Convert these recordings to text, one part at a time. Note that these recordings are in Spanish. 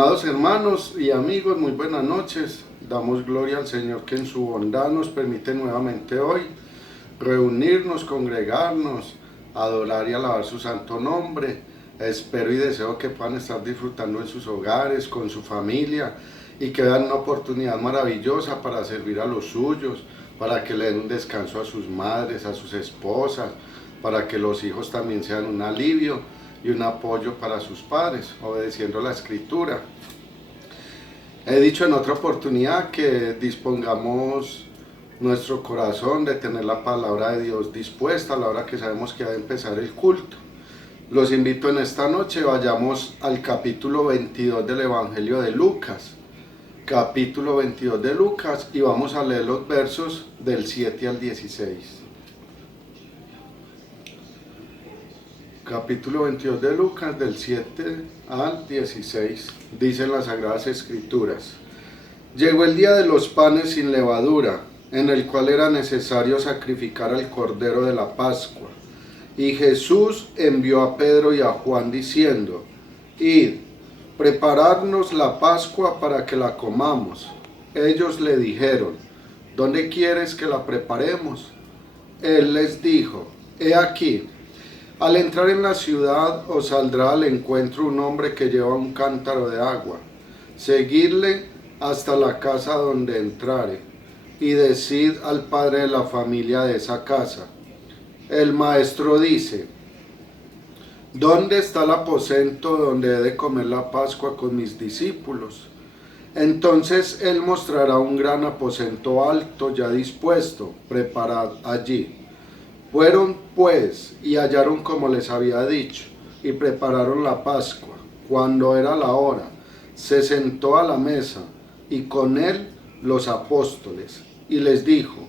Amados hermanos y amigos, muy buenas noches. Damos gloria al Señor que en su bondad nos permite nuevamente hoy reunirnos, congregarnos, adorar y alabar su santo nombre. Espero y deseo que puedan estar disfrutando en sus hogares, con su familia, y que vean una oportunidad maravillosa para servir a los suyos, para que le den un descanso a sus madres, a sus esposas, para que los hijos también sean un alivio y un apoyo para sus padres, obedeciendo la Escritura. He dicho en otra oportunidad que dispongamos nuestro corazón de tener la palabra de Dios dispuesta a la hora que sabemos que va a empezar el culto. Los invito en esta noche, vayamos al capítulo 22 del Evangelio de Lucas. Capítulo 22 de Lucas, y vamos a leer los versos del 7 al 16. Capítulo 22 de Lucas, del 7 al 16, dicen las Sagradas Escrituras: Llegó el día de los panes sin levadura, en el cual era necesario sacrificar al Cordero de la Pascua. Y Jesús envió a Pedro y a Juan diciendo: Id, preparadnos la Pascua para que la comamos. Ellos le dijeron: ¿Dónde quieres que la preparemos? Él les dijo: He aquí, al entrar en la ciudad os saldrá al encuentro un hombre que lleva un cántaro de agua. Seguidle hasta la casa donde entrare, y decid al padre de la familia de esa casa: el maestro dice, ¿dónde está el aposento donde he de comer la Pascua con mis discípulos? Entonces él mostrará un gran aposento alto ya dispuesto, preparad allí. Fueron pues y hallaron como les había dicho, y prepararon la Pascua. Cuando era la hora, se sentó a la mesa, y con él los apóstoles, y les dijo: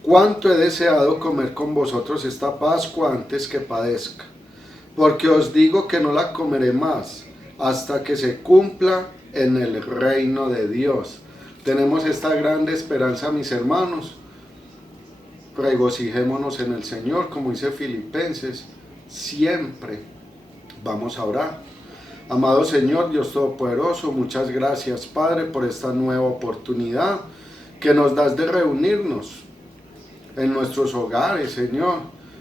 cuánto he deseado comer con vosotros esta Pascua antes que padezca, porque os digo que no la comeré más, hasta que se cumpla en el reino de Dios. Tenemos esta grande esperanza, mis hermanos. Regocijémonos en el Señor, como dice Filipenses, siempre. Vamos a orar. Amado Señor, Dios Todopoderoso, muchas gracias, Padre, por esta nueva oportunidad que nos das de reunirnos en nuestros hogares, Señor,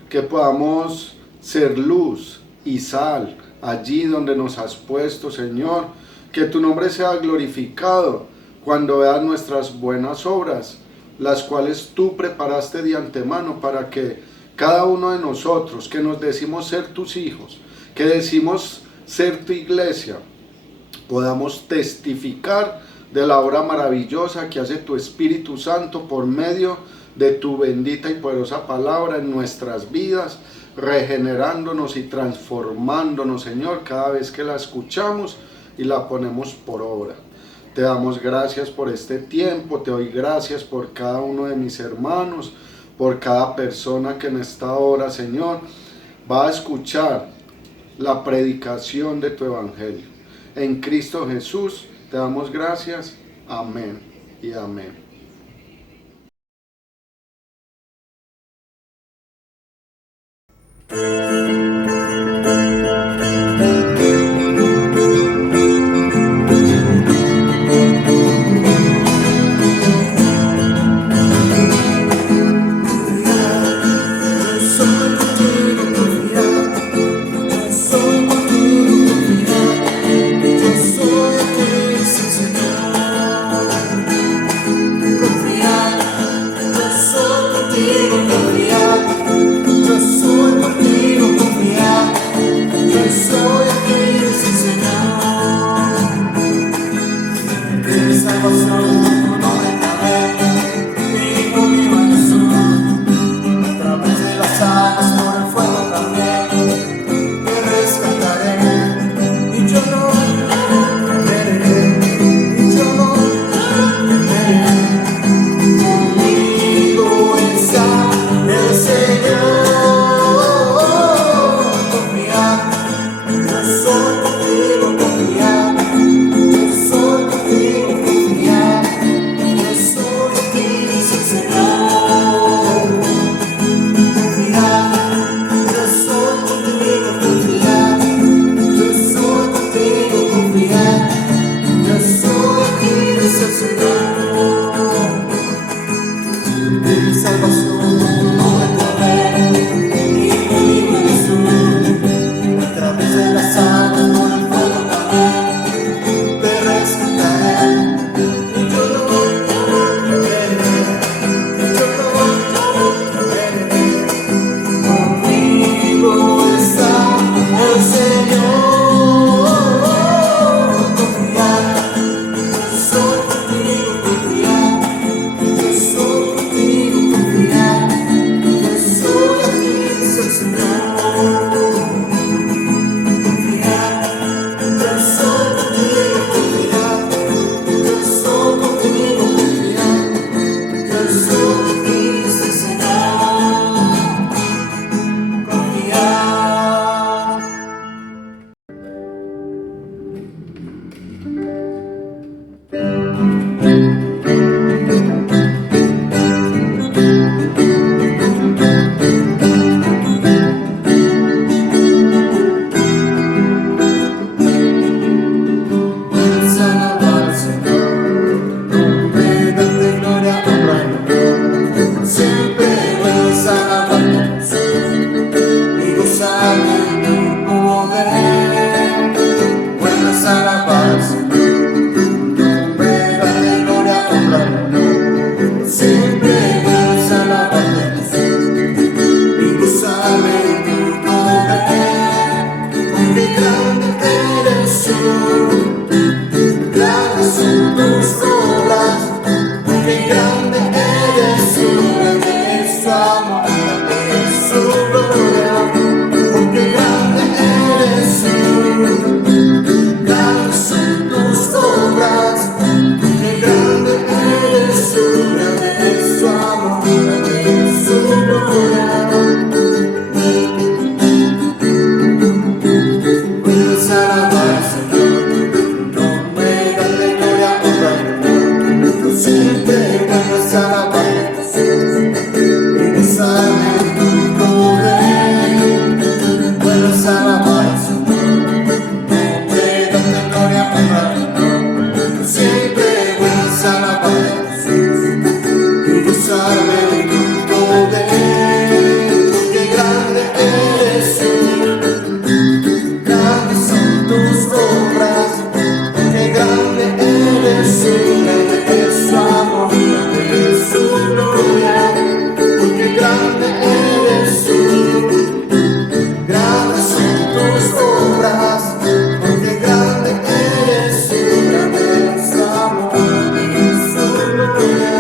que podamos ser luz y sal allí donde nos has puesto, Señor, que tu nombre sea glorificado cuando veas nuestras buenas obras, las cuales tú preparaste de antemano para que cada uno de nosotros, que nos decimos ser tus hijos, que decimos ser tu iglesia, podamos testificar de la obra maravillosa que hace tu Espíritu Santo por medio de tu bendita y poderosa palabra en nuestras vidas, regenerándonos y transformándonos, Señor, cada vez que la escuchamos y la ponemos por obra. Te damos gracias por este tiempo, te doy gracias por cada uno de mis hermanos, por cada persona que en esta hora, Señor, va a escuchar la predicación de tu Evangelio. En Cristo Jesús te damos gracias. Amén y amén. grande eres tú, grande es tu amor, grande es su gloria, porque grande eres tú, grandes son tus obras, porque grande eres tú, grande es tu amor, grande es su gloria. Puedes alabar, Señor, nombre grande, gloria, honra, siempre puedes alabar, eres alma en tu poder. Puedes alabar, Señor, nombre grande, gloria, honra, siempre puedes alabar, eres alma en tu poder, porque grande eres tú, grandes son tus obras, porque grande eres tú, grande es tu amor, grande es su gloria, porque grande eres tú, grandes son tus obras, porque grande eres tú, grande es tu amor, grande es su gloria.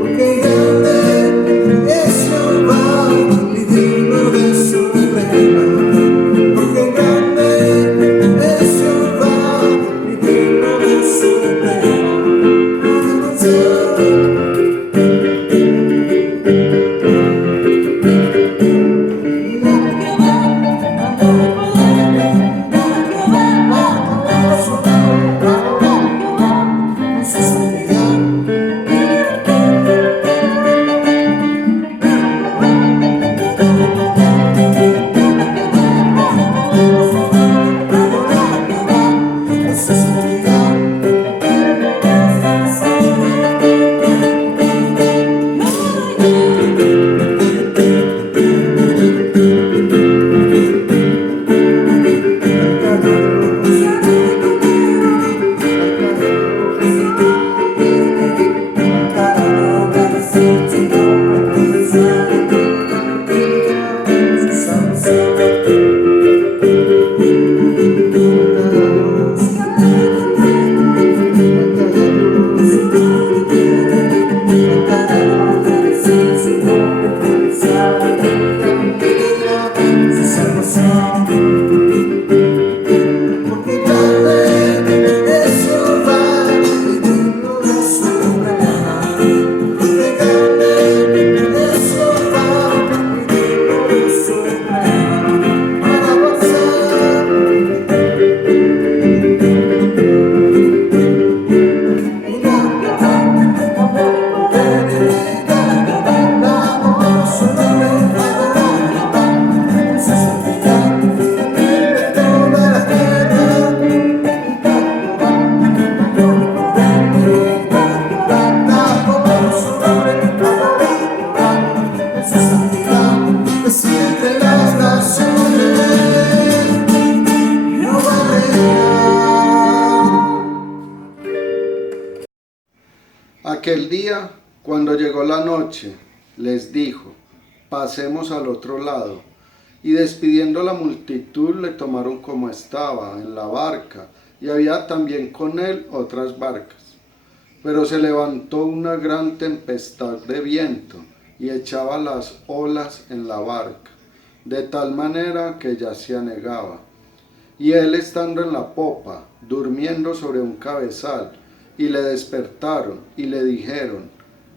Porque grande es Jehová y digno de su reino, porque grande es Jehová y digno de su reino. Aquel día, cuando llegó la noche, les dijo: pasemos al otro lado. Y despidiendo la multitud, le tomaron como estaba, en la barca, y había también con él otras barcas. Pero se levantó una gran tempestad de viento, y echaba las olas en la barca, de tal manera que ya se anegaba. Y él, estando en la popa, durmiendo sobre un cabezal, y le despertaron y le dijeron: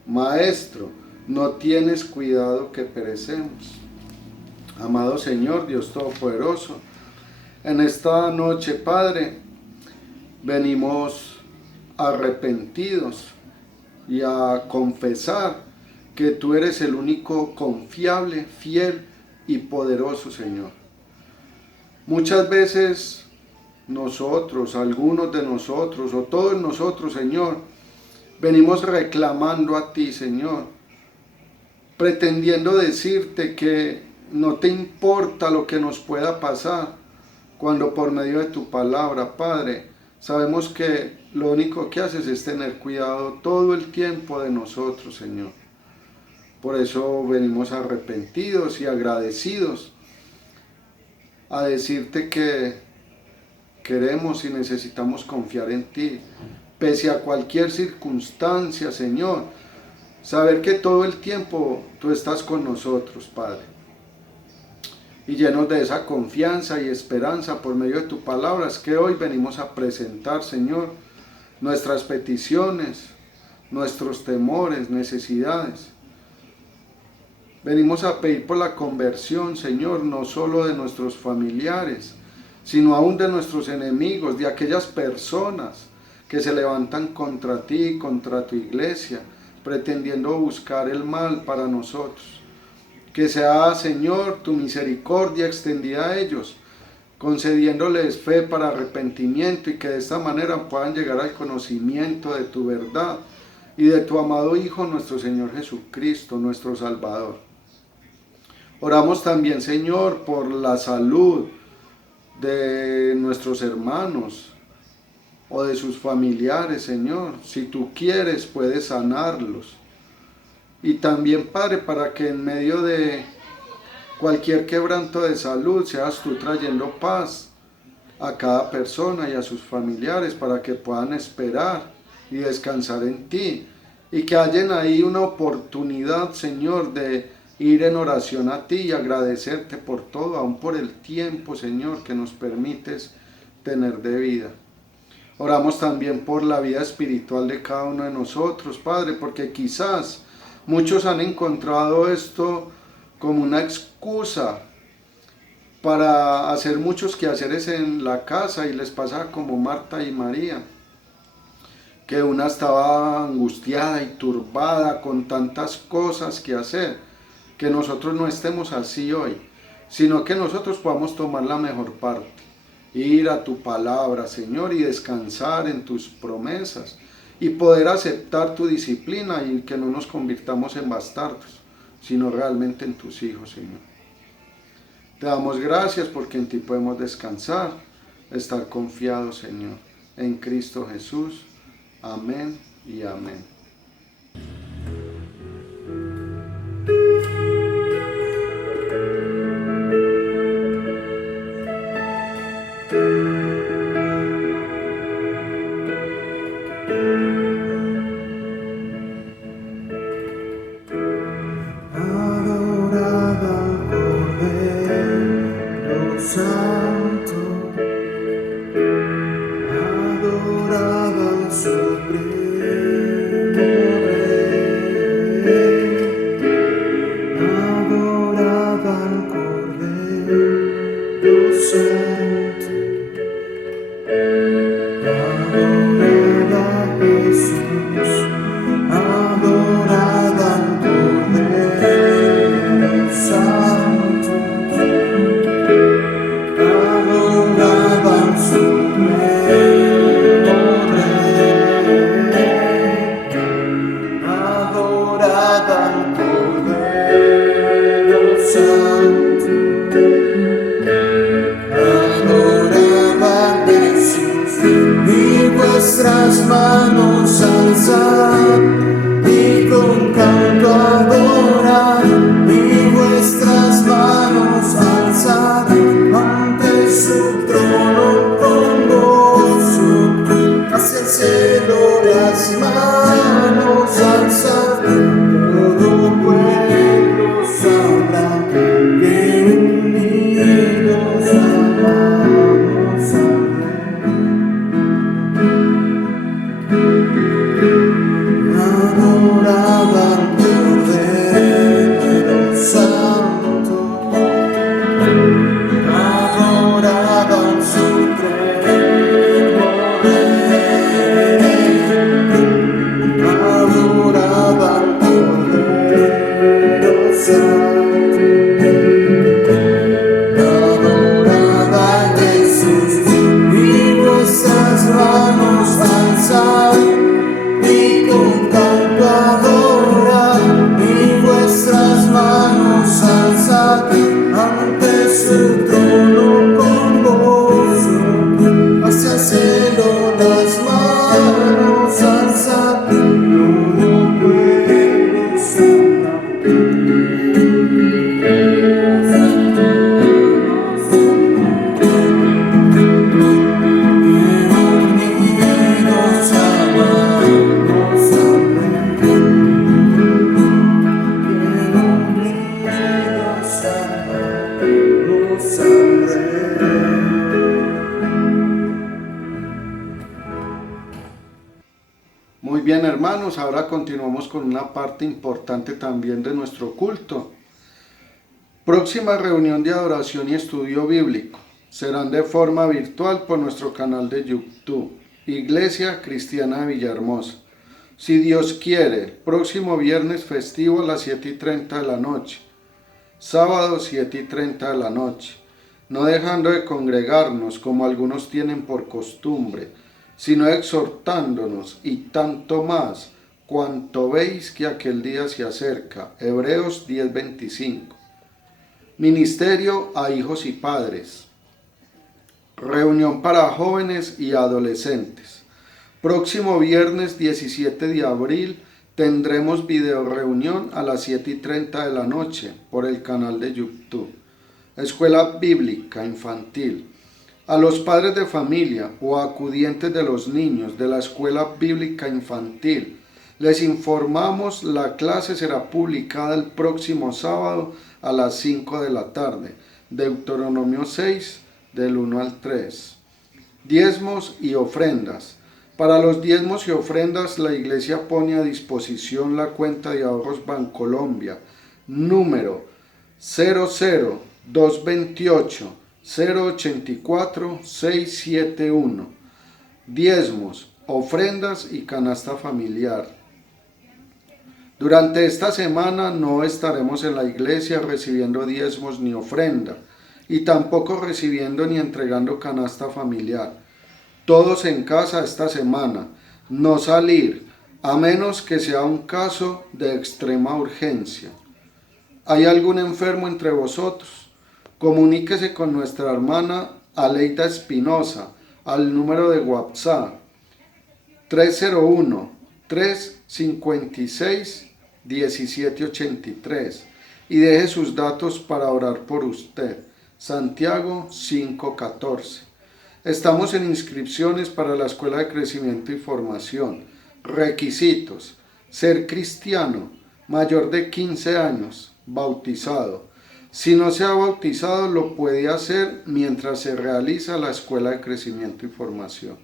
Maestro, ¿no tienes cuidado que perecemos? Amado Señor, Dios Todopoderoso, En esta noche, Padre, venimos arrepentidos y a confesar que tú eres el único confiable, fiel y poderoso, Señor. Muchas veces nosotros, algunos de nosotros o todos nosotros, Señor, venimos reclamando a ti, Señor, pretendiendo decirte que no te importa lo que nos pueda pasar, cuando por medio de tu palabra, Padre, sabemos que lo único que haces es tener cuidado todo el tiempo de nosotros, Señor. Por eso venimos arrepentidos y agradecidos a decirte que queremos y necesitamos confiar en ti, pese a cualquier circunstancia, Señor. Saber que todo el tiempo tú estás con nosotros, Padre. Y llenos de esa confianza y esperanza por medio de tu palabra, es que hoy venimos a presentar, Señor, nuestras peticiones, nuestros temores, necesidades. Venimos a pedir por la conversión, Señor, no solo de nuestros familiares, sino aún de nuestros enemigos, de aquellas personas que se levantan contra ti, contra tu iglesia, pretendiendo buscar el mal para nosotros. Que sea, Señor, tu misericordia extendida a ellos, concediéndoles fe para arrepentimiento y que de esta manera puedan llegar al conocimiento de tu verdad y de tu amado Hijo, nuestro Señor Jesucristo, nuestro Salvador. Oramos también, Señor, por la salud de nuestros hermanos o de sus familiares, Señor. Si tú quieres, puedes sanarlos. Y también, Padre, para que en medio de cualquier quebranto de salud seas tú trayendo paz a cada persona y a sus familiares para que puedan esperar y descansar en ti. Y que hayan ahí una oportunidad, Señor, de ir en oración a ti y agradecerte por todo, aún por el tiempo, Señor, que nos permites tener de vida. Oramos también por la vida espiritual de cada uno de nosotros, Padre, porque quizás muchos han encontrado esto como una excusa para hacer muchos quehaceres en la casa y les pasa como Marta y María, que una estaba angustiada y turbada con tantas cosas que hacer, que nosotros no estemos así hoy, sino que nosotros podamos tomar la mejor parte, ir a tu palabra, Señor, y descansar en tus promesas, y poder aceptar tu disciplina y que no nos convirtamos en bastardos, sino realmente en tus hijos, Señor. Te damos gracias porque en ti podemos descansar, estar confiados, Señor, en Cristo Jesús. Amén y amén. Santo, adoraba al Supremo. bien, hermanos, ahora continuamos con una parte importante también de nuestro culto. Próxima reunión de adoración y estudio bíblico. Serán de forma virtual por nuestro canal de YouTube, Iglesia Cristiana de Villahermosa. Si Dios quiere, próximo viernes festivo a las 7:30 de la noche, sábado 7:30 de la noche, no dejando de congregarnos como algunos tienen por costumbre, sino exhortándonos y tanto más, cuanto veis que aquel día se acerca. Hebreos 10:25. Ministerio a hijos y padres. Reunión para jóvenes y adolescentes. Próximo viernes 17 de abril tendremos video reunión a las 7:30 de la noche por el canal de YouTube. Escuela Bíblica Infantil. A los padres de familia o acudientes de los niños de la Escuela Bíblica Infantil, les informamos la clase será publicada el próximo sábado a las 5 de la tarde. Deuteronomio 6, del 1 al 3. Diezmos y ofrendas. Para los diezmos y ofrendas, la Iglesia pone a disposición la cuenta de ahorros Bancolombia, número 00228 084 671. Diezmos, ofrendas y canasta familiar. Durante esta semana no estaremos en la iglesia recibiendo diezmos ni ofrenda, y tampoco recibiendo ni entregando canasta familiar. Todos en casa esta semana, no salir, a menos que sea un caso de extrema urgencia. ¿Hay algún enfermo entre vosotros? Comuníquese con nuestra hermana Aleida Espinosa al número de WhatsApp 301-356-1783 y deje sus datos para orar por usted. Santiago 5:14. Estamos en inscripciones para la Escuela de Crecimiento y Formación. Requisitos: ser cristiano, mayor de 15 años, bautizado. Si no se ha bautizado, lo puede hacer mientras se realiza la Escuela de Crecimiento y Formación.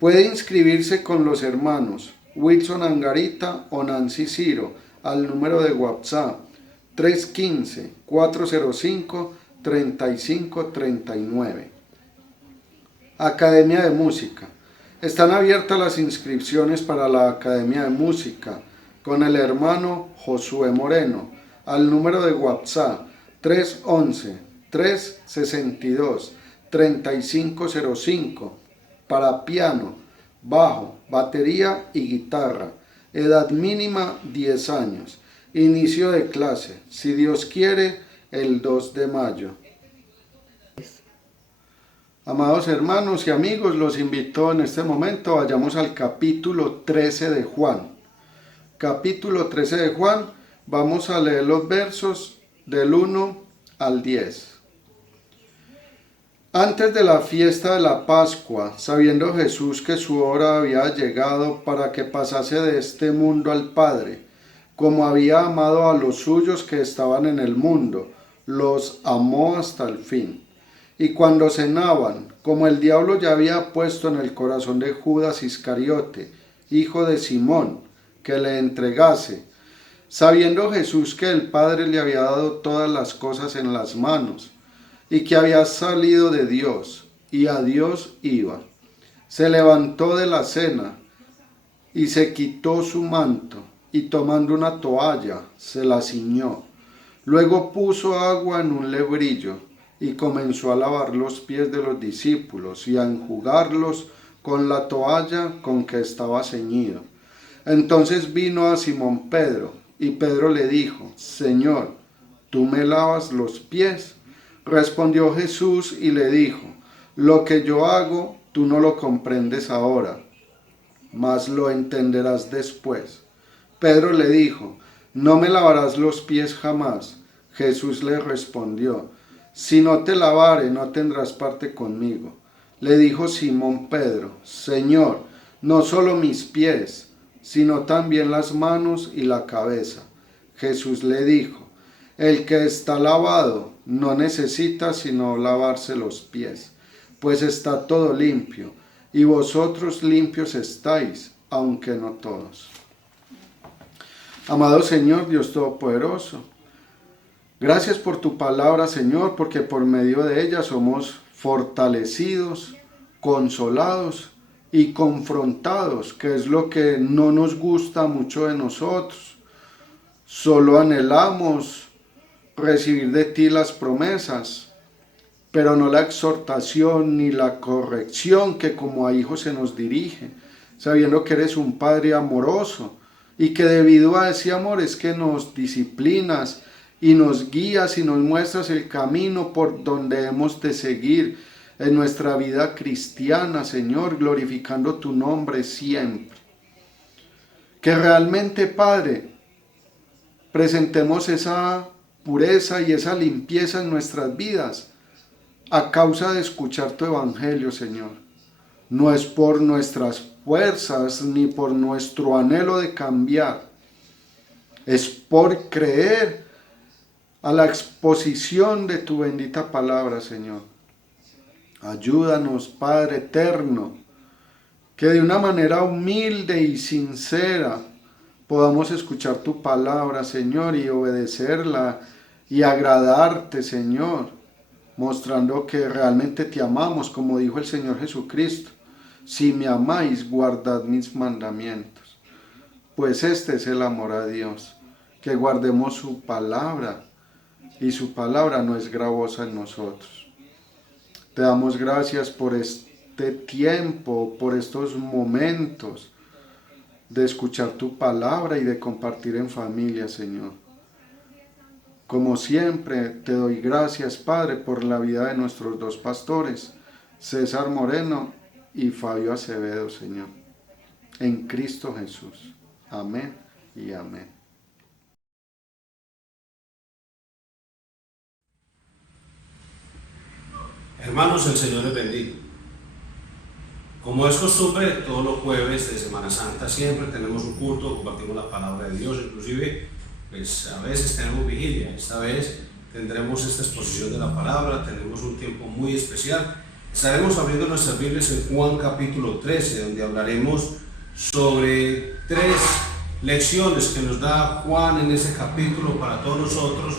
Puede inscribirse con los hermanos Wilson Angarita o Nancy Ciro al número de WhatsApp 315-405-3539. Academia de Música. Están abiertas las inscripciones para la Academia de Música con el hermano Josué Moreno al número de WhatsApp 311-362-3505 para piano, bajo, batería y guitarra. Edad mínima 10 años. Inicio de clase, si Dios quiere, el 2 de mayo. Amados hermanos y amigos, los invito en este momento, vayamos al capítulo 13 de Juan. Capítulo 13 de Juan, vamos a leer los versos del 1 al 10. Antes de la fiesta de la Pascua, sabiendo Jesús que su hora había llegado para que pasase de este mundo al Padre, como había amado a los suyos que estaban en el mundo, los amó hasta el fin. Y cuando cenaban, como el diablo ya había puesto en el corazón de Judas Iscariote, hijo de Simón, que le entregase, sabiendo Jesús que el Padre le había dado todas las cosas en las manos, y que había salido de Dios, y a Dios iba, se levantó de la cena, y se quitó su manto, y tomando una toalla, se la ciñó. Luego puso agua en un lebrillo, y comenzó a lavar los pies de los discípulos, y a enjugarlos con la toalla con que estaba ceñido. Entonces vino a Simón Pedro, y Pedro le dijo: Señor, ¿tú me lavas los pies? Respondió Jesús y le dijo: lo que yo hago, tú no lo comprendes ahora, mas lo entenderás después. Pedro le dijo: no me lavarás los pies jamás. Jesús le respondió: si no te lavare, no tendrás parte conmigo. Le dijo Simón Pedro: Señor, no solo mis pies, sino también las manos y la cabeza. Jesús le dijo: el que está lavado no necesita sino lavarse los pies, pues está todo limpio, y vosotros limpios estáis, aunque no todos. Amado Señor, Dios Todopoderoso, gracias por tu palabra, Señor, porque por medio de ella somos fortalecidos, consolados y confrontados, que es lo que no nos gusta mucho de nosotros. Solo anhelamos recibir de ti las promesas, pero no la exhortación ni la corrección que como a hijos se nos dirige, sabiendo que eres un Padre amoroso y que debido a ese amor es que nos disciplinas y nos guías y nos muestras el camino por donde hemos de seguir en nuestra vida cristiana, Señor, glorificando tu nombre siempre. Que realmente, Padre, presentemos esa pureza y esa limpieza en nuestras vidas a causa de escuchar tu evangelio, Señor. No es por nuestras fuerzas ni por nuestro anhelo de cambiar. Es por creer a la exposición de tu bendita palabra, Señor. Ayúdanos, Padre eterno, que de una manera humilde y sincera podamos escuchar tu palabra, Señor, y obedecerla y agradarte, Señor, mostrando que realmente te amamos, como dijo el Señor Jesucristo. Si me amáis, guardad mis mandamientos. Pues este es el amor a Dios, que guardemos su palabra, y su palabra no es gravosa en nosotros. Te damos gracias por este tiempo, por estos momentos de escuchar tu palabra y de compartir en familia, Señor. Como siempre, te doy gracias, Padre, por la vida de nuestros dos pastores, César Moreno y Fabio Acevedo, Señor. En Cristo Jesús. Amén y amén. Hermanos, el Señor les bendiga. Como es costumbre, todos los jueves de Semana Santa siempre tenemos un culto, compartimos la palabra de Dios, inclusive pues a veces tenemos vigilia. Esta vez tendremos esta exposición de la palabra, tenemos un tiempo muy especial. Estaremos abriendo nuestras Biblias en Juan capítulo 13, donde hablaremos sobre 3 lecciones que nos da Juan en ese capítulo para todos nosotros,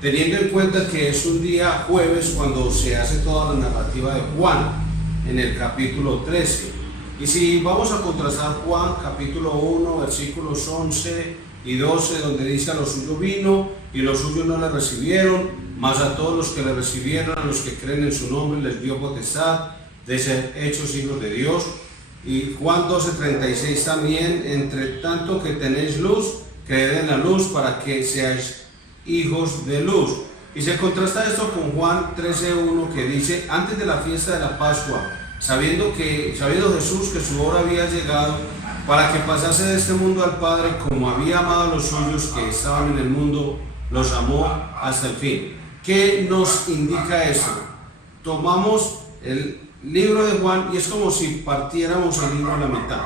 teniendo en cuenta que es un día jueves cuando se hace toda la narrativa de Juan en el capítulo 13. Y si vamos a contrastar Juan capítulo 1, versículos 11 y 12, donde dice: a los suyos vino y los suyos no le recibieron, mas a todos los que le recibieron, a los que creen en su nombre, les dio potestad de ser hechos hijos de Dios. Y Juan 12:36 también: entre tanto que tenéis luz, creed en la luz para que seáis hijos de luz. Y se contrasta esto con Juan 13:1, que dice: antes de la fiesta de la Pascua, sabiendo Jesús que su hora había llegado para que pasase de este mundo al Padre, como había amado a los suyos que estaban en el mundo, los amó hasta el fin. ¿Qué nos indica esto? Tomamos el libro de Juan y es como si partiéramos el libro a la mitad,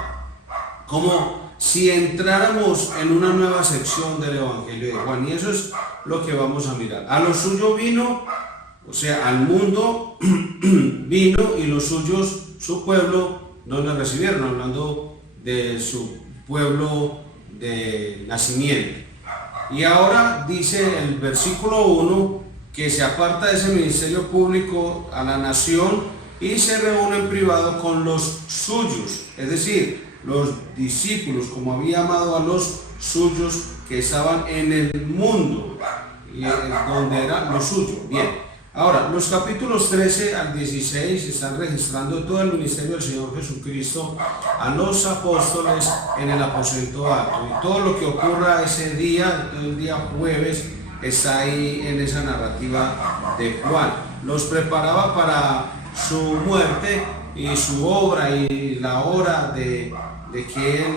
como si entráramos en una nueva sección del Evangelio de Juan, y eso es lo que vamos a mirar. A lo suyo vino, o sea, al mundo vino, y los suyos, su pueblo, no le recibieron, hablando de su pueblo de nacimiento. Y ahora dice el versículo 1 que se aparta de ese ministerio público a la nación y se reúne en privado con los suyos, es decir, los discípulos, como había amado a los suyos que estaban en el mundo, y donde era lo suyo. Bien, ahora los capítulos 13 al 16 están registrando todo el ministerio del Señor Jesucristo a los apóstoles en el aposento alto, y todo lo que ocurra ese día, todo el día jueves, está ahí en esa narrativa de Juan. Los preparaba para su muerte y su obra y la hora de que él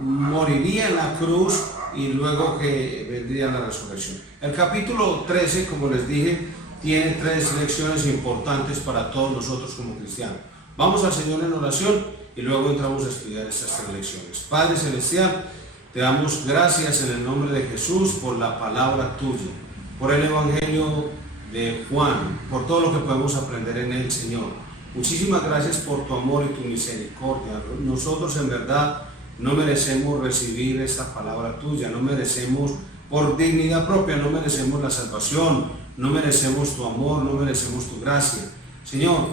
moriría en la cruz y luego que vendría la resurrección. El capítulo 13, como les dije, tiene 3 lecciones importantes para todos nosotros como cristianos. Vamos al Señor en oración y luego entramos a estudiar estas 3 lecciones. Padre Celestial, te damos gracias en el nombre de Jesús por la palabra tuya, por el Evangelio de Juan, por todo lo que podemos aprender en él, Señor. Muchísimas gracias por tu amor y tu misericordia. Nosotros en verdad no merecemos recibir esta palabra tuya, no merecemos por dignidad propia, no merecemos la salvación, no merecemos tu amor, no merecemos tu gracia. Señor,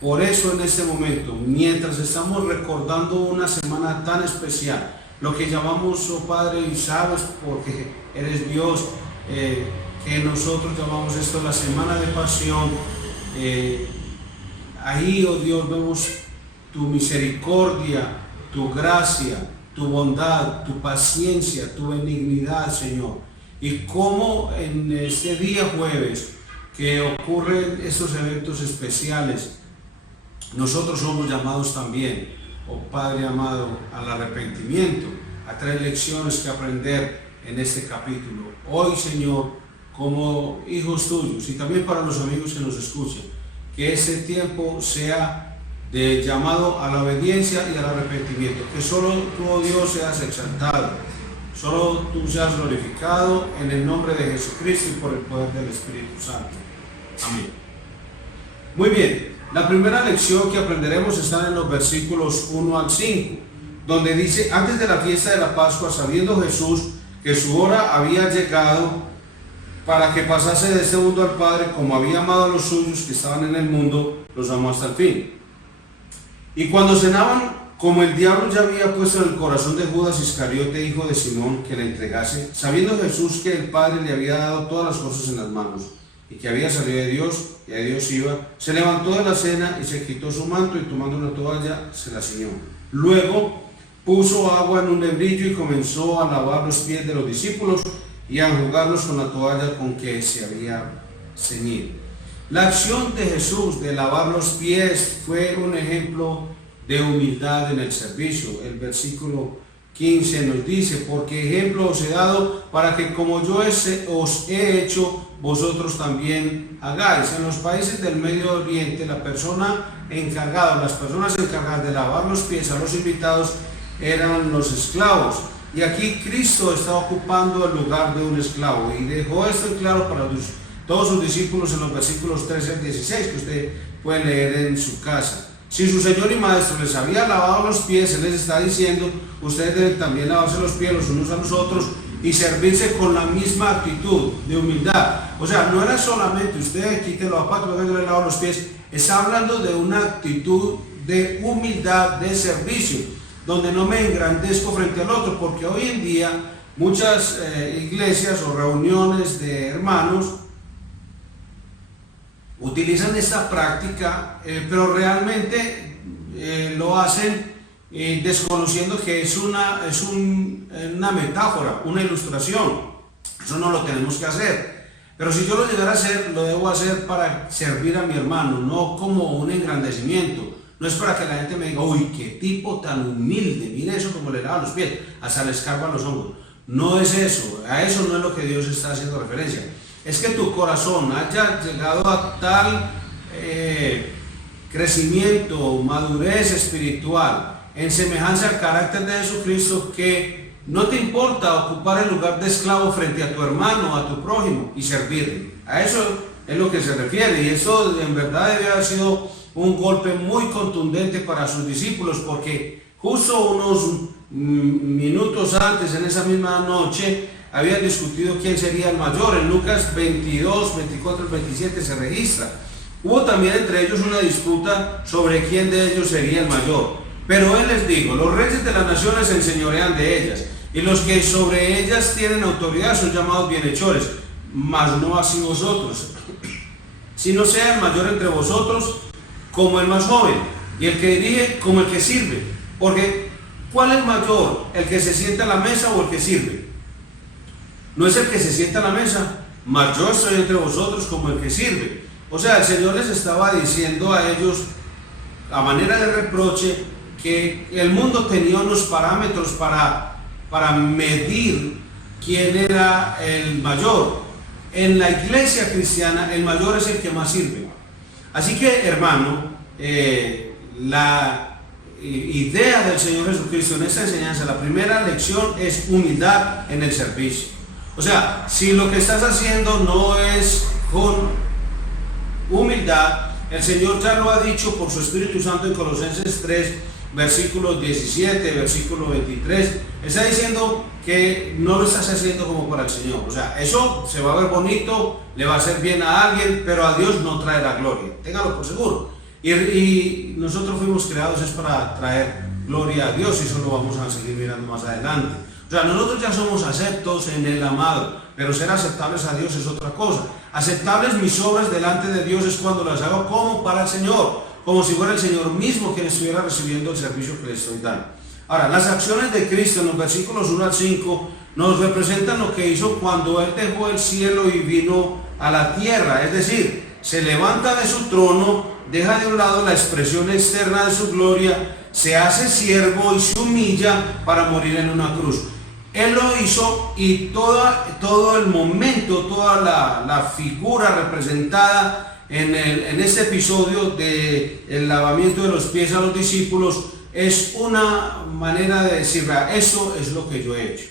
por eso en este momento, mientras estamos recordando una semana tan especial, lo que llamamos, oh Padre, y sabes porque eres Dios, que nosotros llamamos esto la semana de pasión, ahí, oh Dios, vemos tu misericordia, tu gracia, tu bondad, tu paciencia, tu benignidad, Señor. Y cómo en este día jueves que ocurren estos eventos especiales, nosotros somos llamados también, oh Padre amado, al arrepentimiento, a traer lecciones que aprender en este capítulo. Hoy, Señor, como hijos tuyos y también para los amigos que nos escuchen, que ese tiempo sea de llamado a la obediencia y al arrepentimiento, que solo tú, oh Dios, seas exaltado, solo tú seas glorificado en el nombre de Jesucristo y por el poder del Espíritu Santo. Amén. Muy bien, la primera lección que aprenderemos está en los versículos 1 al 5, donde dice: antes de la fiesta de la Pascua, sabiendo Jesús que su hora había llegado para que pasase de este mundo al Padre, como había amado a los suyos que estaban en el mundo, los amó hasta el fin. Y cuando cenaban, como el diablo ya había puesto en el corazón de Judas Iscariote, hijo de Simón, que le entregase, sabiendo Jesús que el Padre le había dado todas las cosas en las manos, y que había salido de Dios, y a Dios iba, se levantó de la cena y se quitó su manto, y tomando una toalla, se la ciñó. Luego puso agua en un lebrillo y comenzó a lavar los pies de los discípulos y a enjugarlos con la toalla con que se había ceñido. La acción de Jesús de lavar los pies fue un ejemplo de humildad en el servicio. El versículo 15 nos dice: porque ejemplo os he dado para que como yo os he hecho, vosotros también hagáis. En los países del Medio Oriente, las personas encargadas de lavar los pies a los invitados eran los esclavos. Y aquí Cristo está ocupando el lugar de un esclavo, y dejó esto en claro para todos sus discípulos en los versículos 13 al 16, que usted puede leer en su casa. Si su Señor y Maestro les había lavado los pies, Él les está diciendo: ustedes deben también lavarse los pies los unos a los otros y servirse con la misma actitud de humildad. O sea, no era solamente usted quite los zapatos, luego yo le lavo los pies. Está hablando de una actitud de humildad, de servicio, donde no me engrandezco frente al otro, porque hoy en día muchas iglesias o reuniones de hermanos utilizan esta práctica, pero realmente lo hacen desconociendo que es una metáfora, una ilustración. Eso no lo tenemos que hacer. Pero si yo lo llegara a hacer, lo debo hacer para servir a mi hermano, no como un engrandecimiento. No es para que la gente me diga: uy, qué tipo tan humilde, mire eso como le lava los pies, hasta le escarban los hombros. No es eso, a eso no es lo que Dios está haciendo referencia. Es que tu corazón haya llegado a tal crecimiento, madurez espiritual, en semejanza al carácter de Jesucristo, que no te importa ocupar el lugar de esclavo frente a tu hermano, a tu prójimo, y servirle. A eso es lo que se refiere, y eso en verdad debe haber sido un golpe muy contundente para sus discípulos, porque justo unos minutos antes, en esa misma noche, habían discutido quién sería el mayor. En Lucas 22, 24 y 27 se registra. Hubo también entre ellos una disputa sobre quién de ellos sería el mayor. Pero él les dijo: los reyes de las naciones se enseñorean de ellas, y los que sobre ellas tienen autoridad son llamados bienhechores, mas no así vosotros, sino sea el mayor entre vosotros como el más joven, y el que dirige como el que sirve. Porque ¿cuál es mayor, el que se sienta a la mesa o el que sirve? No es el que se sienta a la mesa, mas yo estoy entre vosotros como el que sirve. O sea, el Señor les estaba diciendo a ellos, a manera de reproche, que el mundo tenía unos parámetros para medir quién era el mayor. En la iglesia cristiana, el mayor es el que más sirve. Así que, hermano, la idea del Señor Jesucristo en esta enseñanza, la primera lección es humildad en el servicio. O sea, si lo que estás haciendo no es con humildad, el Señor ya lo ha dicho por su Espíritu Santo en Colosenses 3, versículo 17, versículo 23, está diciendo que no lo estás haciendo como para el Señor. O sea, eso se va a ver bonito, le va a hacer bien a alguien, pero a Dios no trae la gloria. Téngalo por seguro. Y nosotros fuimos creados es para traer gloria a Dios, y eso lo vamos a seguir mirando más adelante. O sea, nosotros ya somos aceptos en el amado, pero ser aceptables a Dios es otra cosa. Aceptables mis obras delante de Dios es cuando las hago como para el Señor, como si fuera el Señor mismo quien estuviera recibiendo el servicio que le estoy dando. Ahora, las acciones de Cristo en los versículos 1 al 5 nos representan lo que hizo cuando Él dejó el cielo y vino a la tierra, es decir, se levanta de su trono, deja de un lado la expresión externa de su gloria, se hace siervo y se humilla para morir en una cruz. Él lo hizo, y todo el momento, toda la figura representada en este episodio del lavamiento de los pies a los discípulos es una manera de decir: eso es lo que yo he hecho.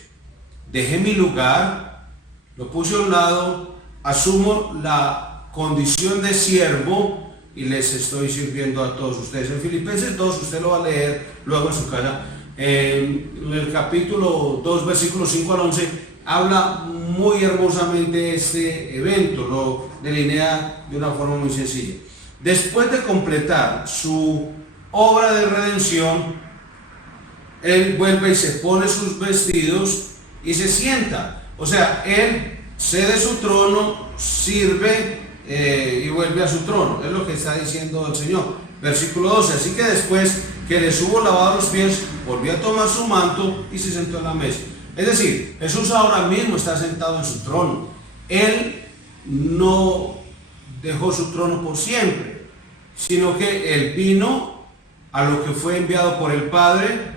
Dejé mi lugar, lo puse a un lado, asumo la condición de siervo y les estoy sirviendo a todos ustedes. En Filipenses 2, usted lo va a leer luego en su casa, en el capítulo 2, versículos 5 al 11, habla muy hermosamente este evento, lo delinea de una forma muy sencilla. Después de completar su obra de redención, Él vuelve y se pone sus vestidos y se sienta. O sea, Él cede su trono, sirve y vuelve a su trono. Es lo que está diciendo el Señor. Versículo 12. Así que después que les hubo lavado los pies, volvió a tomar su manto y se sentó en la mesa. Es decir, Jesús ahora mismo está sentado en su trono. Él no dejó su trono por siempre, sino que Él vino a lo que fue enviado por el Padre,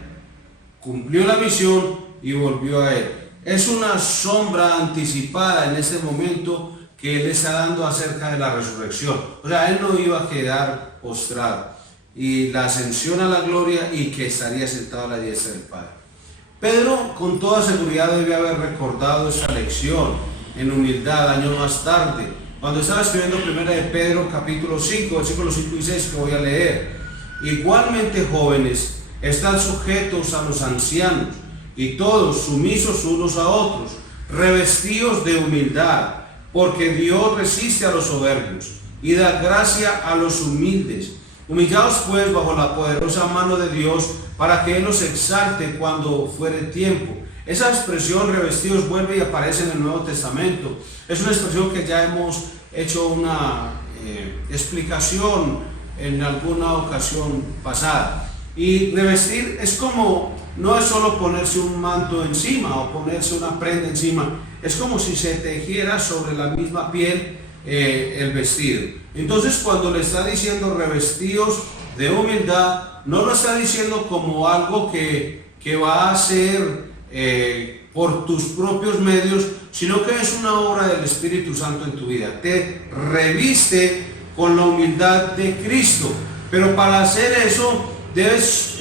cumplió la misión y volvió a Él. Es una sombra anticipada en este momento que Él está dando acerca de la resurrección. O sea, Él no iba a quedar postrado, y la ascensión a la gloria, y que estaría sentado a la diestra del Padre. Pedro con toda seguridad debe haber recordado esta lección en humildad años más tarde, cuando estaba escribiendo 1 de Pedro capítulo 5, versículos 5 y 6, que voy a leer. Igualmente, jóvenes, están sujetos a los ancianos, y todos sumisos unos a otros, revestidos de humildad, porque Dios resiste a los soberbios y da gracia a los humildes. Humillaos pues bajo la poderosa mano de Dios, para que Él los exalte cuando fuere tiempo. Esa expresión revestidos vuelve y aparece en el Nuevo Testamento. Es una expresión que ya hemos hecho una explicación en alguna ocasión pasada. Y revestir es como, no es solo ponerse un manto encima o ponerse una prenda encima, es como si se tejiera sobre la misma piel el vestido. Entonces, cuando le está diciendo revestidos de humildad, no lo está diciendo como algo que va a hacer por tus propios medios, sino que es una obra del Espíritu Santo en tu vida. Te reviste con la humildad de Cristo, pero para hacer eso debes,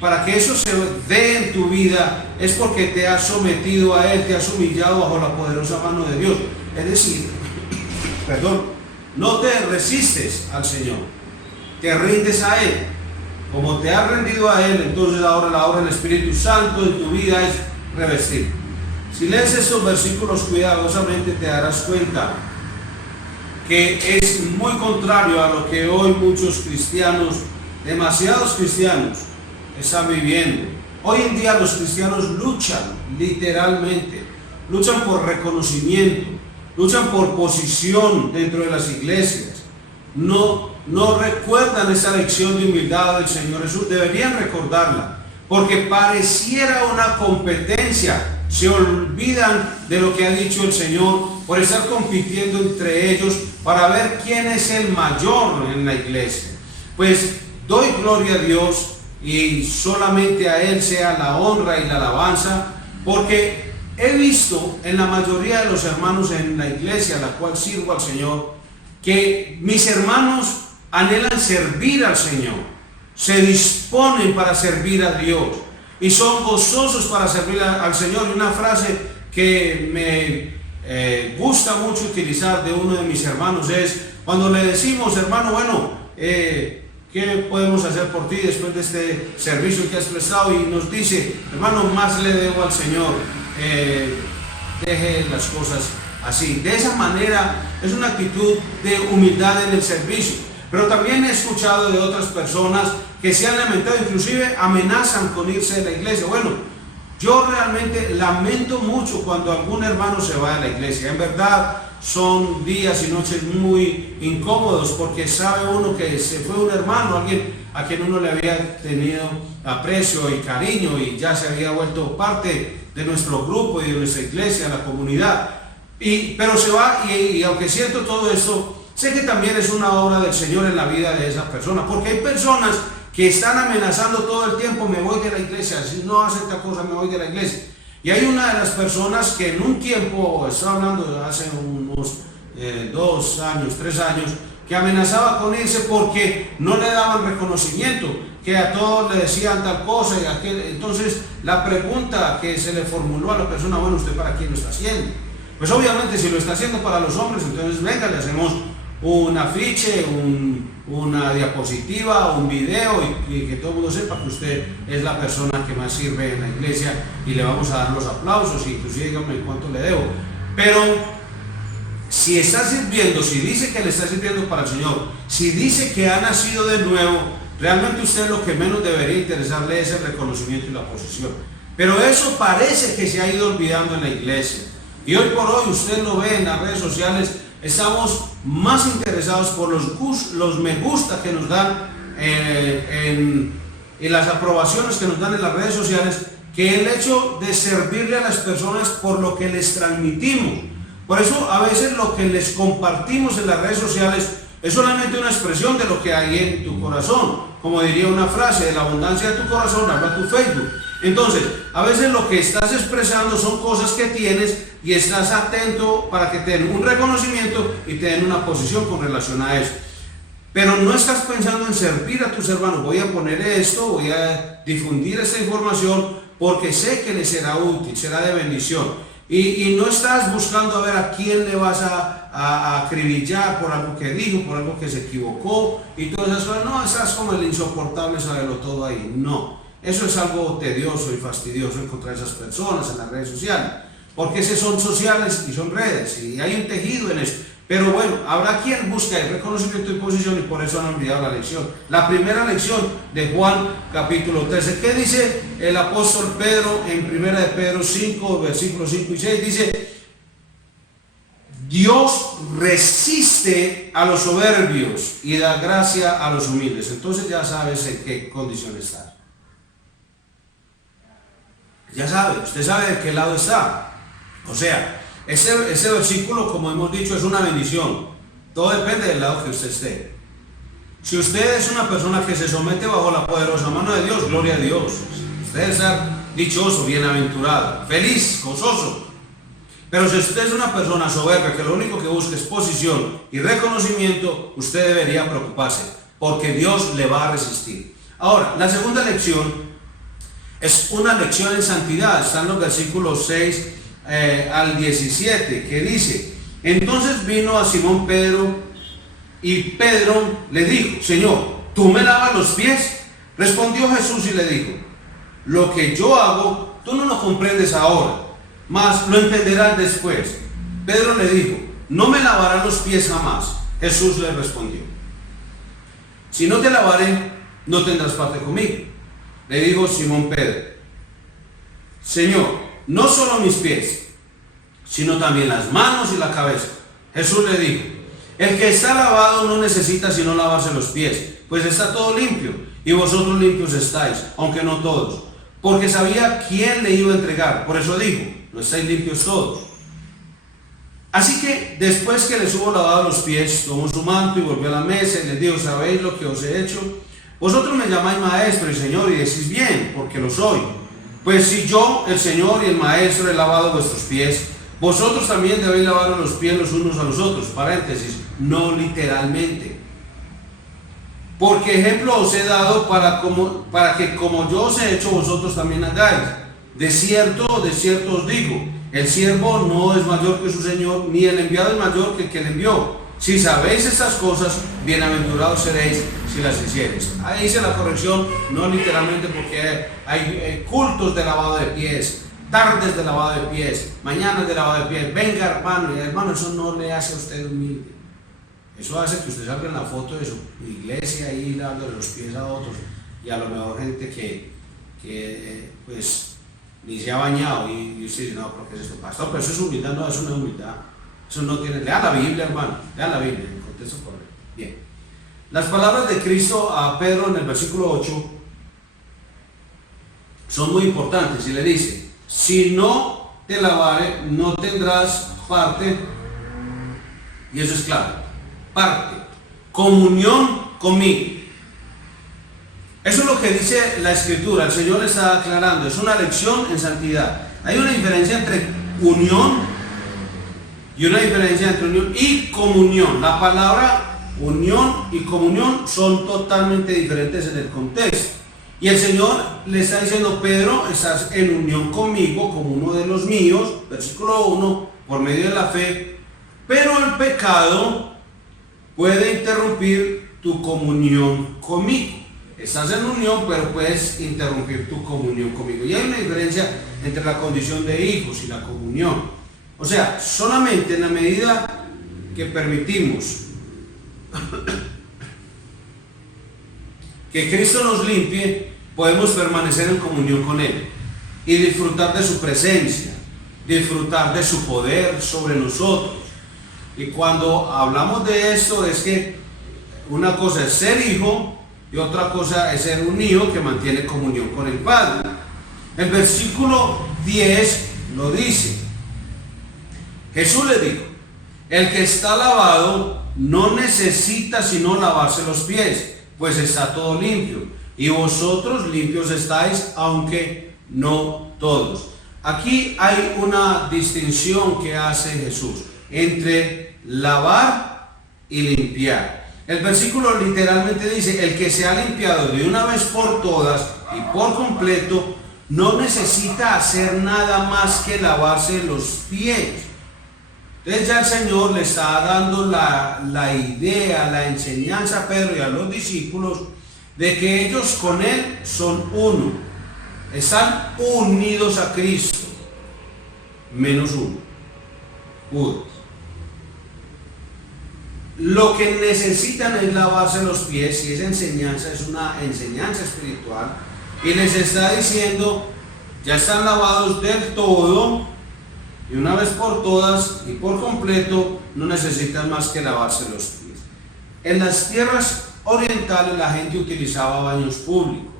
para que eso se dé en tu vida, es porque te has sometido a Él, te has humillado bajo la poderosa mano de Dios. Es decir, no te resistes al Señor, te rindes a Él. Como te has rendido a Él, entonces ahora la obra del Espíritu Santo en tu vida es revestir. Si lees estos versículos cuidadosamente, te darás cuenta que es muy contrario a lo que hoy muchos cristianos, demasiados cristianos, están viviendo. Hoy en día los cristianos luchan, literalmente, luchan por reconocimiento, luchan por posición dentro de las iglesias. No recuerdan esa lección de humildad del Señor Jesús. Deberían recordarla, porque pareciera una competencia. Se olvidan de lo que ha dicho el Señor por estar compitiendo entre ellos para ver quién es el mayor en la iglesia. Pues doy gloria a Dios, y solamente a Él sea la honra y la alabanza, porque he visto en la mayoría de los hermanos en la iglesia a la cual sirvo al Señor, que mis hermanos anhelan servir al Señor, se disponen para servir a Dios y son gozosos para servir al Señor. Y una frase que me gusta mucho utilizar de uno de mis hermanos es cuando le decimos: hermano, bueno, ¿qué podemos hacer por ti después de este servicio que has prestado? Y nos dice, hermano, más le debo al Señor, deje las cosas así. De esa manera es una actitud de humildad en el servicio. Pero también he escuchado de otras personas que se han lamentado, inclusive amenazan con irse de la iglesia. Bueno, yo realmente lamento mucho cuando algún hermano se va de la iglesia. En verdad son días y noches muy incómodos, porque sabe uno que se fue un hermano, alguien a quien uno le había tenido aprecio y cariño y ya se había vuelto parte de nuestro grupo y de nuestra iglesia, la comunidad. Pero se va y aunque siento todo esto, sé que también es una obra del Señor en la vida de esa persona, porque hay personas que están amenazando todo el tiempo, me voy de la iglesia, si no hacen esta cosa me voy de la iglesia. Y hay una de las personas que en un tiempo, estaba hablando hace unos 2 años, 3 años, que amenazaba con irse porque no le daban reconocimiento, que a todos le decían tal cosa y aquel. Entonces la pregunta que se le formuló a la persona, bueno, ¿usted para quién lo está haciendo? Pues obviamente si lo está haciendo para los hombres, entonces venga, le hacemos un afiche, una diapositiva, un video y que todo el mundo sepa que usted es la persona que más sirve en la iglesia y le vamos a dar los aplausos, inclusive dígame cuánto le debo. Pero si está sirviendo, si dice que le está sirviendo para el Señor, si dice que ha nacido de nuevo, realmente usted lo que menos debería interesarle es el reconocimiento y la posición. Pero eso parece que se ha ido olvidando en la iglesia. Y hoy por hoy usted lo ve en las redes sociales, estamos más interesados por los me gusta que nos dan y las aprobaciones que nos dan en las redes sociales, que el hecho de servirle a las personas por lo que les transmitimos. Por eso a veces lo que les compartimos en las redes sociales es solamente una expresión de lo que hay en tu corazón. Como diría una frase, de la abundancia de tu corazón habla tu Facebook. Entonces, a veces lo que estás expresando son cosas que tienes y estás atento para que te den un reconocimiento y te den una posición con relación a eso. Pero no estás pensando en servir a tus hermanos. Voy a poner esto, voy a difundir esta información porque sé que les será útil, será de bendición. Y no estás buscando a ver a quién le vas a acribillar por algo que dijo, por algo que se equivocó y todas esas cosas. No, estás como el insoportable, sábelo todo ahí. No, eso es algo tedioso y fastidioso encontrar esas personas en las redes sociales, porque esas son sociales y son redes y hay un tejido en eso. Pero bueno, habrá quien busque el reconocimiento y posición y por eso han olvidado la lección. La primera lección de Juan capítulo 13. ¿Qué dice el apóstol Pedro en 1 de Pedro 5, versículos 5 y 6? Dice, Dios resiste a los soberbios y da gracia a los humildes. Entonces ya sabes en qué condición está. Ya sabe, usted sabe de qué lado está. O sea, ese versículo, como hemos dicho, es una bendición. Todo depende del lado que usted esté. Si usted es una persona que se somete bajo la poderosa mano de Dios, gloria a Dios. Usted es dichoso, bienaventurado, feliz, gozoso. Pero si usted es una persona soberbia que lo único que busca es posición y reconocimiento, usted debería preocuparse, porque Dios le va a resistir. Ahora, la segunda lección es una lección en santidad. Está en los versículos 6 al 17, que dice, entonces vino a Simón Pedro y Pedro le dijo, Señor, ¿tú me lavas los pies? Respondió Jesús y le dijo, lo que yo hago, tú no lo comprendes ahora, mas lo entenderás después. Pedro le dijo, no me lavarás los pies jamás. Jesús le respondió, si no te lavaré, no tendrás parte conmigo. Le dijo Simón Pedro, Señor, no solo mis pies, sino también las manos y la cabeza. Jesús le dijo, el que está lavado no necesita sino lavarse los pies, pues está todo limpio, y vosotros limpios estáis, aunque no todos, porque sabía quién le iba a entregar. Por eso dijo, no estáis limpios todos. Así que después que les hubo lavado los pies, tomó su manto y volvió a la mesa y les dijo, ¿sabéis lo que os he hecho? Vosotros me llamáis maestro y señor y decís bien, porque lo soy. Pues si yo, el Señor y el Maestro, he lavado vuestros pies, vosotros también debéis lavar los pies los unos a los otros. Paréntesis, no literalmente. Porque ejemplo os he dado para que como yo os he hecho, vosotros también hagáis. De cierto os digo, el siervo no es mayor que su Señor, ni el enviado es mayor que el que le envió. Si sabéis estas cosas, bienaventurados seréis si las hiciereis. Ahí dice la corrección, no literalmente, porque hay cultos de lavado de pies, tardes de lavado de pies, mañanas de lavado de pies. Venga, hermano, y hermano, eso no le hace a usted humilde. Eso hace que usted salga en la foto de su iglesia ahí dándole los pies a otros, y a lo mejor gente que pues ni se ha bañado, y usted dice, no, ¿por qué es esto, pastor? Pero eso es humildad. No, eso no es humildad. Eso no tiene. Lea la Biblia, hermano, lea la Biblia en contexto correcto. Bien, las palabras de Cristo a Pedro en el versículo 8 son muy importantes, y le dice: si no te lavare, no tendrás parte, y eso es claro, parte, comunión conmigo. Eso es lo que dice la Escritura. El Señor le está aclarando, es una lección en santidad. Hay una diferencia entre unión y comunión. La palabra unión y comunión son totalmente diferentes en el contexto. Y el Señor le está diciendo: Pedro, estás en unión conmigo como uno de los míos, versículo 1, por medio de la fe, pero el pecado puede interrumpir tu comunión conmigo. Estás en unión, pero puedes interrumpir tu comunión conmigo. Y hay una diferencia entre la condición de hijos y la comunión. O sea, solamente en la medida que permitimos que Cristo nos limpie, podemos permanecer en comunión con Él y disfrutar de su presencia, disfrutar de su poder sobre nosotros. Y cuando hablamos de esto, es que una cosa es ser hijo y otra cosa es ser un hijo que mantiene comunión con el Padre. El versículo 10 lo dice. Jesús le dijo: el que está lavado no necesita sino lavarse los pies, pues está todo limpio, y vosotros limpios estáis, aunque no todos. Aquí hay una distinción que hace Jesús entre lavar y limpiar. El versículo literalmente dice: el que se ha limpiado de una vez por todas y por completo, no necesita hacer nada más que lavarse los pies. Entonces ya el Señor le está dando la idea, la enseñanza a Pedro y a los discípulos de que ellos con Él son uno. Están unidos a Cristo, menos uno. Lo que necesitan es lavarse los pies, y esa enseñanza es una enseñanza espiritual, y les está diciendo: ya están lavados del todo, y una vez por todas y por completo, no necesitan más que lavarse los pies. En las tierras orientales la gente utilizaba baños públicos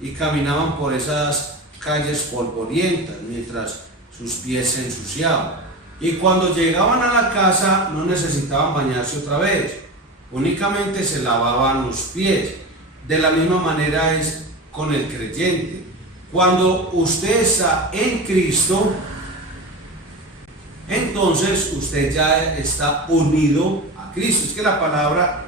y caminaban por esas calles polvorientas mientras sus pies se ensuciaban. Y cuando llegaban a la casa no necesitaban bañarse otra vez, únicamente se lavaban los pies. De la misma manera es con el creyente. Cuando usted está en Cristo, entonces usted ya está unido a Cristo. Es que la palabra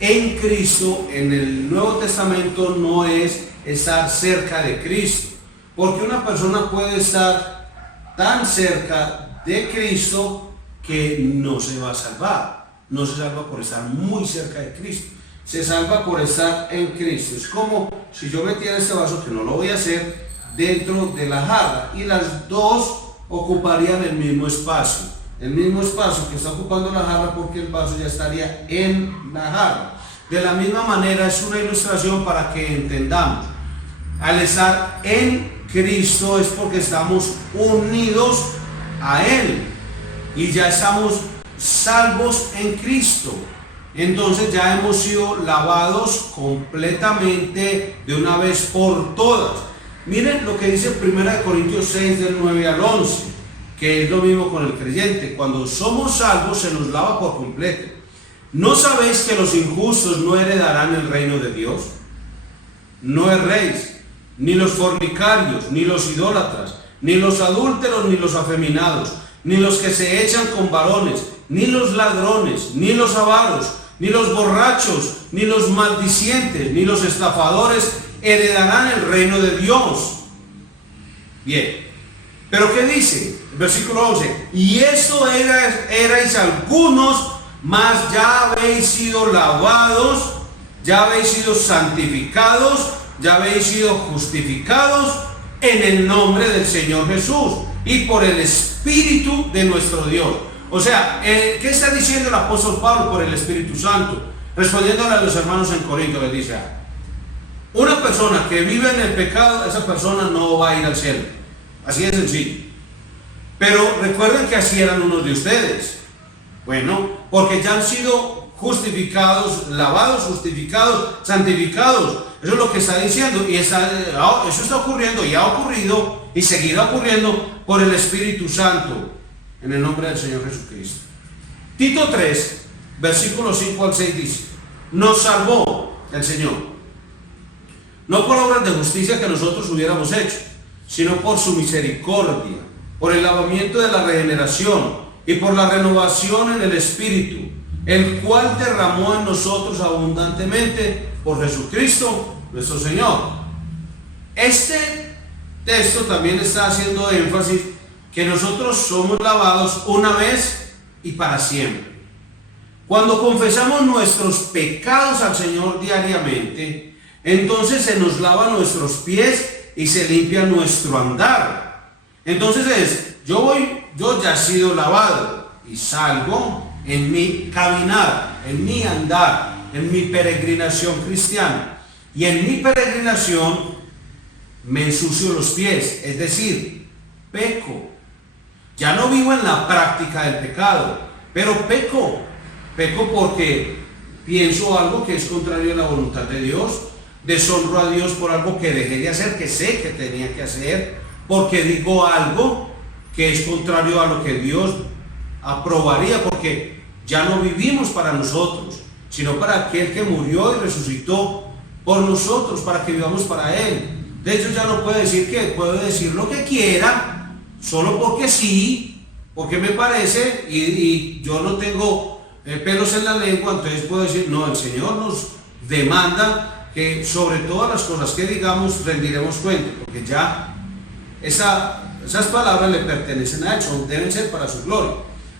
en Cristo en el Nuevo Testamento no es estar cerca de Cristo, porque una persona puede estar tan cerca de Cristo que no se va a salvar. No se salva por estar muy cerca de Cristo, se salva por estar en Cristo. Es como si yo metiera este vaso, que no lo voy a hacer, dentro de la jarra, y las dos ocuparían el mismo espacio que está ocupando la jarra, porque el vaso ya estaría en la jarra. De la misma manera, es una ilustración para que entendamos: al estar en Cristo es porque estamos unidos a Él y ya estamos salvos en Cristo. Entonces ya hemos sido lavados completamente de una vez por todas. Miren lo que dice 1 Corintios 6 del 9 al 11, que es lo mismo con el creyente. Cuando somos salvos se nos lava por completo. ¿No sabéis que los injustos no heredarán el reino de Dios? No erréis, ni los fornicarios, ni los idólatras, ni los adúlteros, ni los afeminados, ni los que se echan con varones, ni los ladrones, ni los avaros, ni los borrachos, ni los maldicientes, ni los estafadores heredarán el reino de Dios. Bien, pero ¿qué dice? El versículo 11: y eso erais algunos mas ya habéis sido lavados, ya habéis sido santificados, ya habéis sido justificados en el nombre del Señor Jesús y por el Espíritu de nuestro Dios. O sea, ¿qué está diciendo el apóstol Pablo? Por el Espíritu Santo. Respondiéndole a los hermanos en Corinto, les dice: una persona que vive en el pecado, esa persona no va a ir al cielo. Así de sencillo. Pero recuerden que así eran unos de ustedes. Bueno, porque ya han sido justificados, lavados, justificados, santificados. Eso es lo que está diciendo. Y eso está ocurriendo y ha ocurrido y seguirá ocurriendo por el Espíritu Santo, en el nombre del Señor Jesucristo. Tito 3, versículos 5 al 6 dice: nos salvó el Señor, no por obras de justicia que nosotros hubiéramos hecho, sino por su misericordia, por el lavamiento de la regeneración y por la renovación en el Espíritu, el cual derramó en nosotros abundantemente por Jesucristo nuestro Señor. Este texto también está haciendo énfasis que nosotros somos lavados una vez y para siempre. Cuando confesamos nuestros pecados al Señor diariamente, entonces se nos lava nuestros pies y se limpia nuestro andar. Entonces yo ya he sido lavado y salgo en mi caminar, en mi andar, en mi peregrinación cristiana. Y en mi peregrinación me ensucio los pies, es decir, peco. Ya no vivo en la práctica del pecado, pero peco porque pienso algo que es contrario a la voluntad de Dios, deshonro a Dios por algo que dejé de hacer, que sé que tenía que hacer, porque digo algo que es contrario a lo que Dios aprobaría, porque ya no vivimos para nosotros, sino para aquel que murió y resucitó por nosotros, para que vivamos para Él. De hecho, ya no puede decir que puede decir lo que quiera, solo porque sí, porque me parece, y yo no tengo pelos en la lengua, entonces puedo decir: no, el Señor nos demanda que sobre todas las cosas que digamos rendiremos cuenta, porque ya esas palabras le pertenecen a Él, deben ser para su gloria.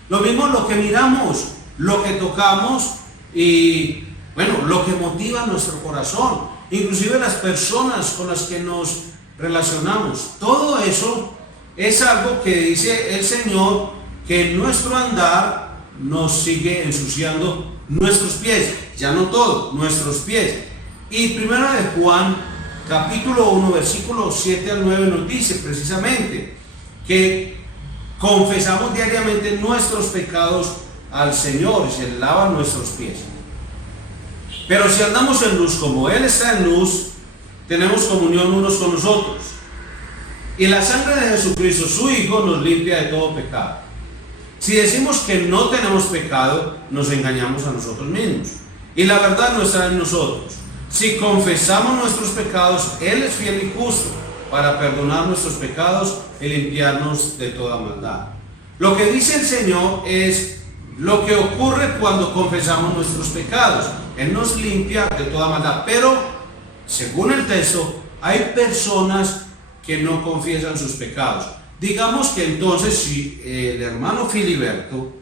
Lo mismo lo que miramos, lo que tocamos y bueno, lo que motiva nuestro corazón, inclusive las personas con las que nos relacionamos. Todo eso es algo que dice el Señor, que en nuestro andar nos sigue ensuciando nuestros pies, ya no todo, nuestros pies. Y primero de Juan, capítulo 1, versículos 7 al 9 nos dice precisamente que confesamos diariamente nuestros pecados al Señor y se lavan nuestros pies. Pero si andamos en luz como Él está en luz, tenemos comunión unos con los otros. Y la sangre de Jesucristo, su Hijo, nos limpia de todo pecado. Si decimos que no tenemos pecado, nos engañamos a nosotros mismos, y la verdad no está en nosotros. Si confesamos nuestros pecados, Él es fiel y justo para perdonar nuestros pecados y limpiarnos de toda maldad. Lo que dice el Señor es lo que ocurre cuando confesamos nuestros pecados. Él nos limpia de toda maldad, pero según el texto, hay personas que no confiesan sus pecados. Digamos que entonces si el hermano Filiberto,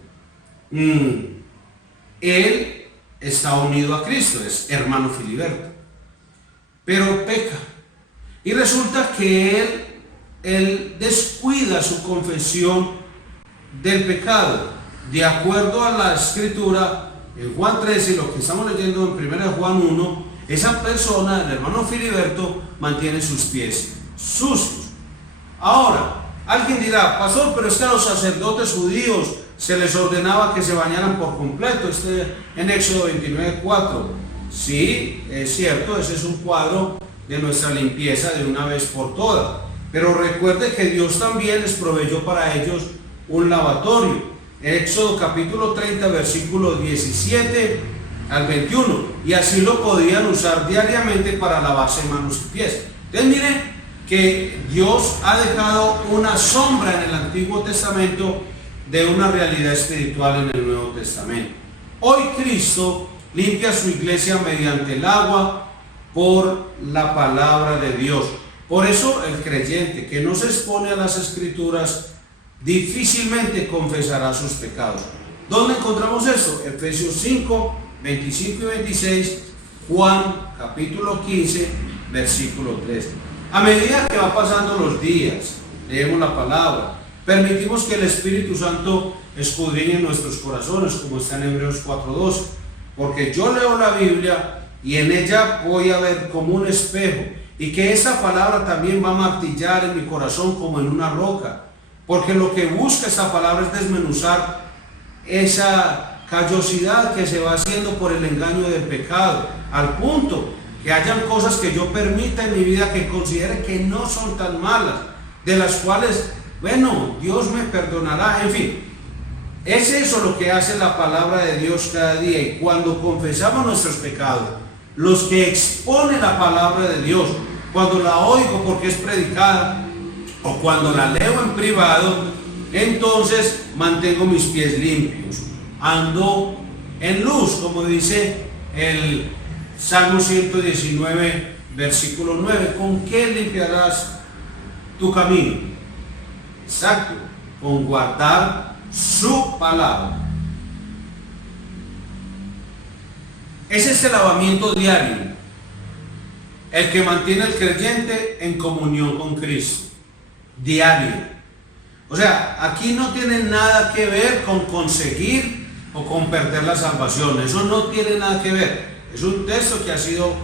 él está unido a Cristo, es hermano Filiberto, pero peca. Y resulta que él descuida su confesión del pecado. De acuerdo a la Escritura, en Juan 13, lo que estamos leyendo en 1 Juan 1, esa persona, el hermano Filiberto, mantiene sus pies sucios. Ahora, alguien dirá: pastor, pero es que a los sacerdotes judíos se les ordenaba que se bañaran por completo, en Éxodo 29:4. Sí, es cierto, ese es un cuadro de nuestra limpieza de una vez por todas. Pero recuerde que Dios también les proveyó para ellos un lavatorio. Éxodo capítulo 30, versículo 17 al 21. Y así lo podían usar diariamente para lavarse manos y pies. Entonces miren que Dios ha dejado una sombra en el Antiguo Testamento de una realidad espiritual en el Nuevo Testamento. Hoy Cristo limpia su iglesia mediante el agua por la palabra de Dios. Por eso el creyente que no se expone a las Escrituras difícilmente confesará sus pecados. ¿Dónde encontramos eso? Efesios 5, 25 y 26, Juan capítulo 15, versículo 3. A medida que va pasando los días, leemos la palabra, permitimos que el Espíritu Santo escudriñe nuestros corazones, como está en Hebreos 4:12, porque yo leo la Biblia y en ella voy a ver como un espejo, y que esa palabra también va a martillar en mi corazón como en una roca, porque lo que busca esa palabra es desmenuzar esa callosidad que se va haciendo por el engaño del pecado, al punto que hayan cosas que yo permita en mi vida que considere que no son tan malas, de las cuales, bueno, Dios me perdonará, en fin. Es eso lo que hace la palabra de Dios cada día, y cuando confesamos nuestros pecados, los que expone la palabra de Dios, cuando la oigo porque es predicada, o cuando la leo en privado, entonces mantengo mis pies limpios, ando en luz, como dice el Salmo 119, versículo 9. ¿Con qué limpiarás tu camino? Exacto, con guardar su palabra. Ese es el lavamiento diario, el que mantiene al creyente en comunión con Cristo, diario. O sea, aquí no tiene nada que ver con conseguir o con perder la salvación, eso no tiene nada que ver. Es un texto que ha sido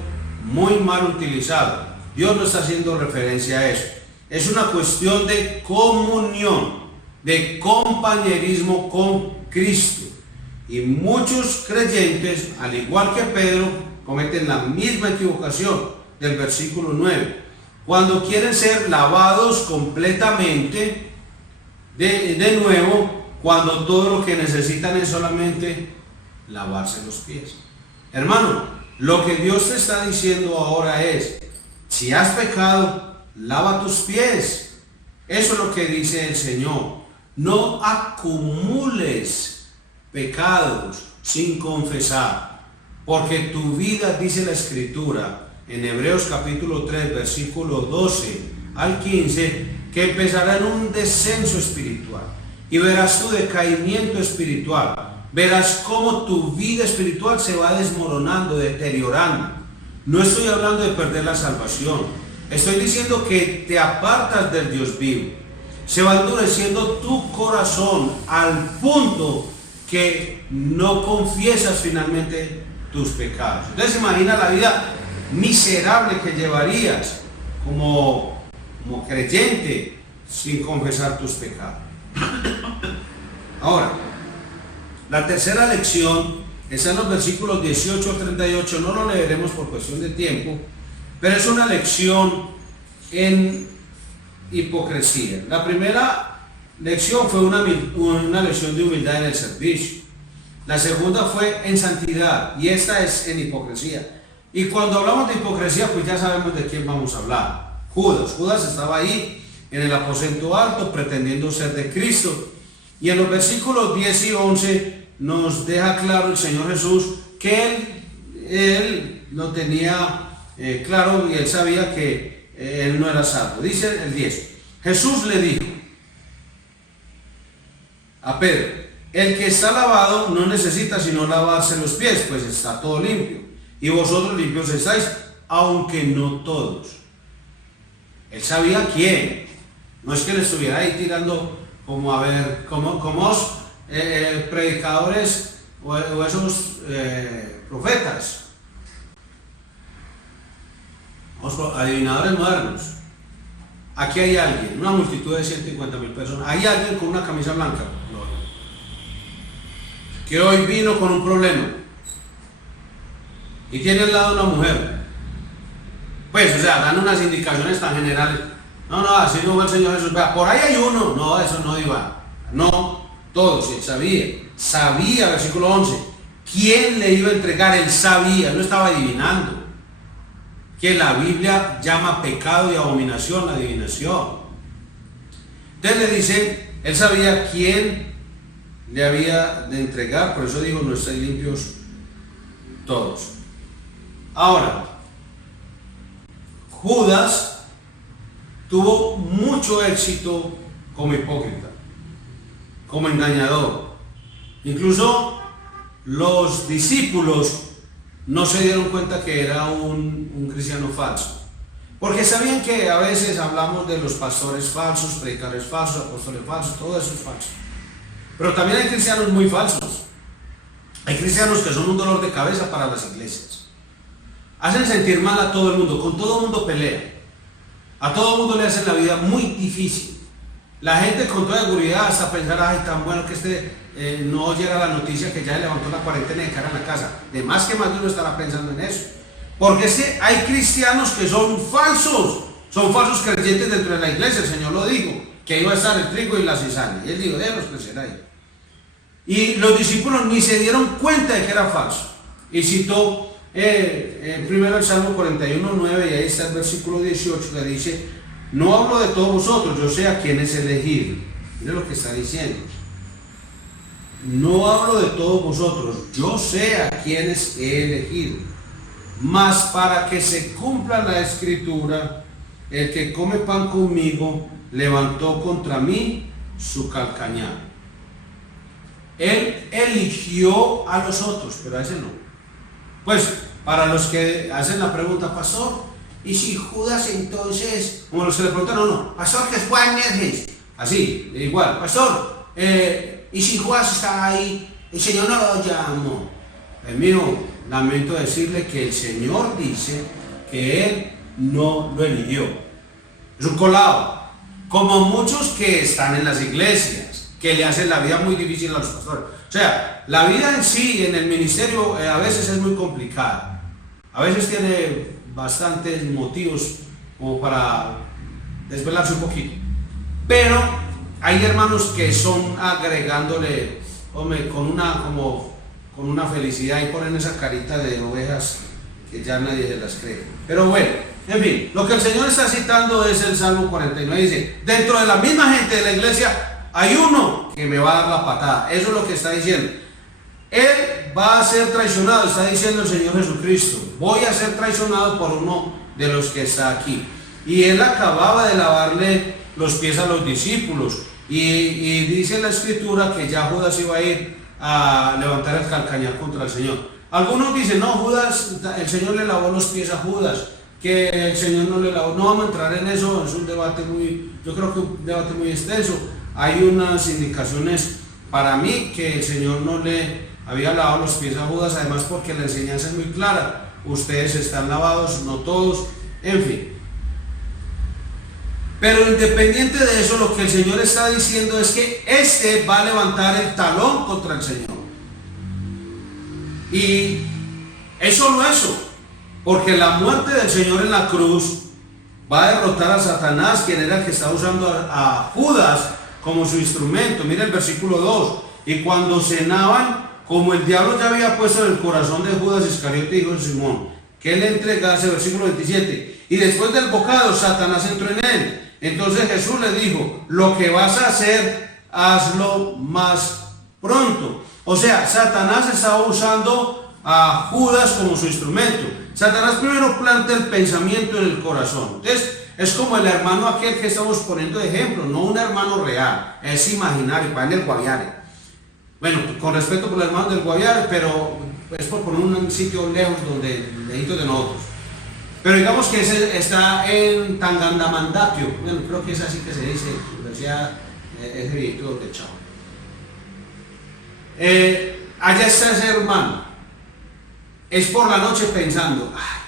muy mal utilizado. Dios no está haciendo referencia a eso. Es una cuestión de comunión, de compañerismo con Cristo. Y muchos creyentes, al igual que Pedro, cometen la misma equivocación del versículo 9. Cuando quieren ser lavados completamente de nuevo, cuando todo lo que necesitan es solamente lavarse los pies. Hermano, lo que Dios te está diciendo ahora es, si has pecado, lava tus pies. Eso es lo que dice el Señor. No acumules pecados sin confesar, porque tu vida, dice la Escritura en Hebreos capítulo 3, versículo 12 al 15, que empezará en un descenso espiritual, y verás tu decaimiento espiritual. Verás cómo tu vida espiritual se va desmoronando, deteriorando. No estoy hablando de perder la salvación. Estoy diciendo que te apartas del Dios vivo. Se va endureciendo tu corazón al punto que no confiesas finalmente tus pecados. Entonces imagina la vida miserable que llevarías como creyente sin confesar tus pecados. Ahora, la tercera lección está en los versículos 18 al 38, no lo leeremos por cuestión de tiempo, pero es una lección en hipocresía. La primera lección fue una lección de humildad en el servicio. La segunda fue en santidad, y esta es en hipocresía. Y cuando hablamos de hipocresía, pues ya sabemos de quién vamos a hablar. Judas estaba ahí en el aposento alto pretendiendo ser de Cristo. Y en los versículos 10 y 11 nos deja claro el Señor Jesús que él lo tenía claro, y él sabía que él no era salvo. Dice el 10, Jesús le dijo a Pedro, el que está lavado no necesita sino lavarse los pies, pues está todo limpio, y vosotros limpios estáis, aunque no todos. Él sabía quién, no es que le estuviera ahí tirando como a ver, como predicadores o esos profetas, los adivinadores modernos. Aquí hay alguien, una multitud de 150,000 personas, hay alguien con una camisa blanca que hoy vino con un problema y tiene al lado una mujer. Pues, o sea, dan unas indicaciones tan generales. No, así no va el Señor Jesús. Vea, por ahí hay uno. No, eso no iba. No, todos, él sabía, versículo 11, quién le iba a entregar. Él sabía, no estaba adivinando. Que la Biblia llama pecado y abominación la adivinación. Entonces le dice, él sabía quién le había de entregar, por eso digo, no estén limpios todos. Ahora, Judas tuvo mucho éxito como hipócrita, como engañador. Incluso los discípulos no se dieron cuenta que era un cristiano falso, porque sabían que a veces hablamos de los pastores falsos, predicadores falsos, apóstoles falsos, todo eso es falso. Pero también hay cristianos muy falsos. Hay cristianos que son un dolor de cabeza para las iglesias. Hacen sentir mal a todo el mundo, con todo el mundo pelea. A todo el mundo le hacen la vida muy difícil. La gente con toda seguridad hasta pensar, ay, tan bueno que no llega la noticia que ya se levantó la cuarentena de cara en la casa. De más que más de uno estará pensando en eso. Porque hay cristianos que son falsos creyentes dentro de la iglesia. El Señor lo dijo, que iba a estar el trigo y la cizaña. Y Él dijo, déjalos crecer ahí. Y los discípulos ni se dieron cuenta de que era falso. Y citó primero el Salmo 41:9, y ahí está el versículo 18 que dice, no hablo de todos vosotros, yo sé a quién es elegido. Mire lo que está diciendo. No hablo de todos vosotros, yo sé a quiénes he elegido. Mas para que se cumpla la escritura, el que come pan conmigo levantó contra mí su calcañar. Él eligió a los otros, pero a ese no. Pues, para los que hacen la pregunta, pastor, ¿y si Judas entonces? Como los que le preguntan, no, pastor, que es Juan Nerges. Así, igual, pastor, ¿y si Judas está ahí? El Señor no lo llamó. Mío, lamento decirle que el Señor dice que Él no lo eligió. Es un colado. Como muchos que están en las iglesias, que le hacen la vida muy difícil a los pastores. O sea, la vida en sí, en el ministerio, a veces es muy complicada. A veces tiene bastantes motivos como para desvelarse un poquito. Pero hay hermanos que son agregándole, hombre, con una felicidad, y ponen esa carita de ovejas que ya nadie se las cree. Pero bueno, en fin, lo que el Señor está citando es el Salmo 49. Dice, dentro de la misma gente de la iglesia hay uno que me va a dar la patada. Eso es lo que está diciendo. Él va a ser traicionado, está diciendo el Señor Jesucristo. Voy a ser traicionado por uno de los que está aquí. Y Él acababa de lavarle los pies a los discípulos. Y dice la Escritura que ya Judas iba a ir a levantar el calcañar contra el Señor. Algunos dicen, no, Judas, el Señor le lavó los pies a Judas, que el Señor no le lavó. No vamos a entrar en eso, es un debate yo creo que un debate muy extenso. Hay unas indicaciones para mí que el Señor no le había lavado los pies a Judas, además porque la enseñanza es muy clara. Ustedes están lavados, no todos, en fin. Pero independiente de eso, lo que el Señor está diciendo es que este va a levantar el talón contra el Señor. Y es solo eso, porque la muerte del Señor en la cruz va a derrotar a Satanás, quien era el que estaba usando a Judas como su instrumento. Mira el versículo 2. Y cuando cenaban, como el diablo ya había puesto en el corazón de Judas Iscariote, hijo de Simón, que él entregase, versículo 27. Y después del bocado, Satanás entró en él. Entonces Jesús le dijo, lo que vas a hacer, hazlo más pronto. O sea, Satanás estaba usando a Judas como su instrumento. Satanás primero planta el pensamiento en el corazón. Entonces, es como el hermano aquel que estamos poniendo de ejemplo, no un hermano real, es imaginario, para el Guaviare. Bueno, con respeto por el hermano del Guaviare, pero es por poner un sitio lejos donde lejitos de nosotros. Pero digamos que ese está en Tangandamandatio, bueno, creo que es así que se dice, universidad, ese viejito de Chavo. Allá está ese hermano, es por la noche pensando, ay,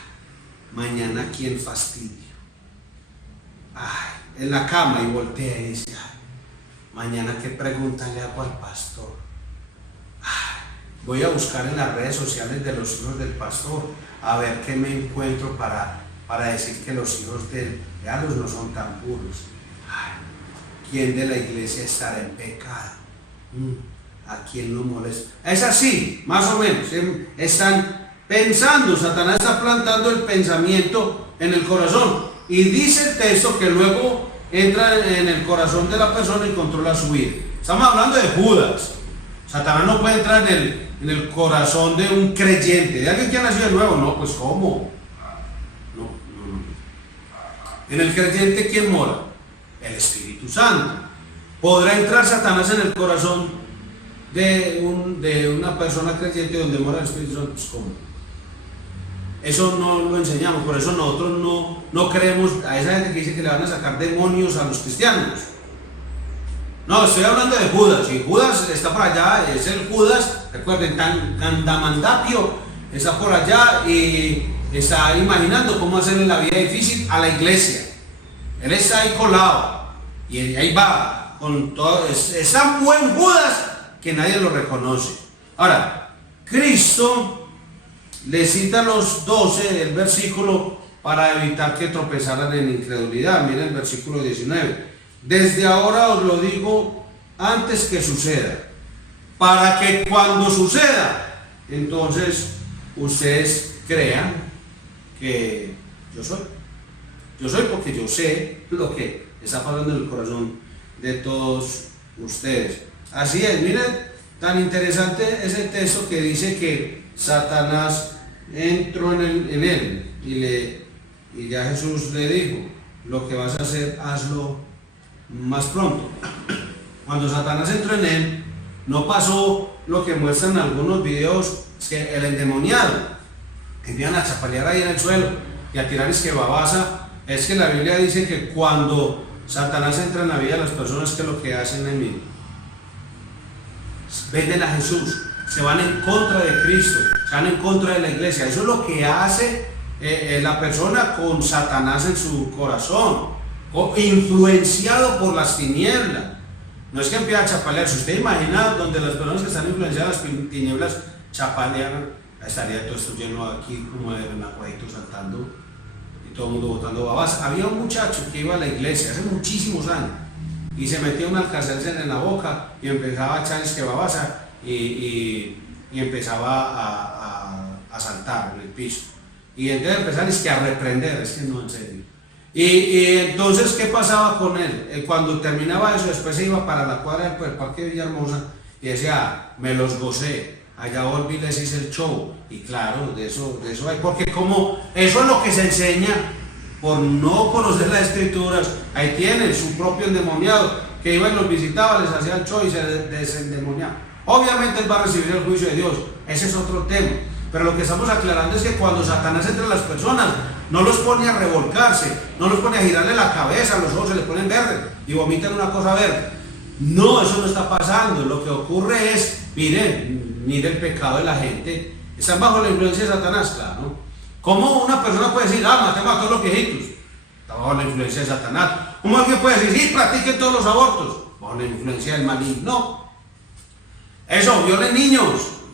mañana quién fastidio. Ay, en la cama, y voltea y dice, ay, mañana qué pregunta le hago al pastor. Ay, voy a buscar en las redes sociales de los hijos del pastor a ver qué me encuentro para decir que los hijos de los no son tan puros. Ay, ¿quién de la iglesia estará en pecado? ¿A quién no molesta? Es así, más o menos. Están pensando, Satanás está plantando el pensamiento en el corazón. Y dice el texto que luego entra en el corazón de la persona y controla su vida. Estamos hablando de Judas. Satanás no puede entrar en el corazón de un creyente, de alguien que ha nacido de nuevo. No, pues ¿cómo? No. En el creyente, ¿quién mora? El Espíritu Santo. ¿Podrá entrar Satanás en el corazón de una persona creyente donde mora el Espíritu Santo, pues ¿cómo? Eso no lo enseñamos, por eso nosotros no creemos a esa gente que dice que le van a sacar demonios a los cristianos. No, estoy hablando de Judas, y Judas está por allá, es el Judas, recuerden, Candamandapio está por allá y está imaginando cómo hacerle la vida difícil a la iglesia. Él está ahí colado, y ahí va, con todo, es tan buen Judas que nadie lo reconoce. Ahora, Cristo le cita a los 12 el versículo para evitar que tropezaran en incredulidad. Miren el versículo 19. Desde ahora os lo digo antes que suceda, para que cuando suceda, entonces ustedes crean que yo soy. Yo soy porque yo sé lo que está pasando en el corazón de todos ustedes. Así es, miren, tan interesante ese texto que dice que Satanás entró en él y ya Jesús le dijo, lo que vas a hacer, hazlo más pronto. Cuando Satanás entró en él, no pasó lo que muestran algunos videos, que el endemoniado empiezan a chapalear ahí en el suelo y a tirar babasa. Es que la Biblia dice que cuando Satanás entra en la vida de las personas, que lo que hacen es mismo, venden a Jesús, se van en contra de Cristo, se van en contra de la iglesia. Eso es lo que hace la persona con Satanás en su corazón, influenciado por las tinieblas. No es que empiece a chapalear. Si usted imagina donde las personas que están influenciadas por las tinieblas chapalean, estaría todo esto lleno aquí como de renacuaditos saltando y todo el mundo botando babas. Había un muchacho que iba a la iglesia hace muchísimos años y se metía un alcacelser en la boca y empezaba a echar babasa y empezaba a saltar en el piso. Y entonces empezaron a reprender, es que no, en serio. Y entonces, ¿qué pasaba con él? Cuando terminaba eso, después se iba para la cuadra del Parque de Villahermosa y decía, me los gocé, allá volví, les hice el show. Y claro, de eso hay, porque como eso es lo que se enseña por no conocer las escrituras. Ahí tienen su propio endemoniado, que iba y los visitaba, les hacía el show y se desendemoniaba. Obviamente él va a recibir el juicio de Dios, ese es otro tema. Pero lo que estamos aclarando es que cuando Satanás entra en las personas, no los pone a revolcarse, no los pone a girarle la cabeza, los ojos se les ponen verdes y vomitan una cosa verde. No, eso no está pasando. Lo que ocurre es, miren el pecado de la gente. Están bajo la influencia de Satanás, claro. ¿Cómo una persona puede decir, matemos a todos los viejitos? Está bajo la influencia de Satanás. ¿Cómo alguien puede decir, sí, practiquen todos los abortos? Bajo la influencia del maligno. Eso, violen niños.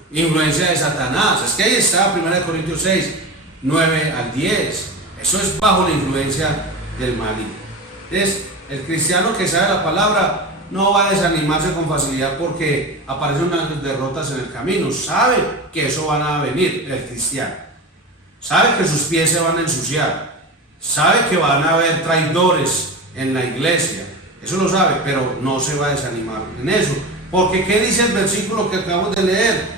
Influencia de Satanás. Es que ahí está 1 Corintios 6, 9 al 10. Eso es bajo la influencia del maligno. Entonces, el cristiano que sabe la palabra no va a desanimarse con facilidad porque aparecen unas derrotas en el camino. Sabe que eso van a venir, el cristiano. Sabe que sus pies se van a ensuciar. Sabe que van a haber traidores en la iglesia. Eso lo sabe, pero no se va a desanimar en eso. Porque ¿qué dice el versículo que acabamos de leer?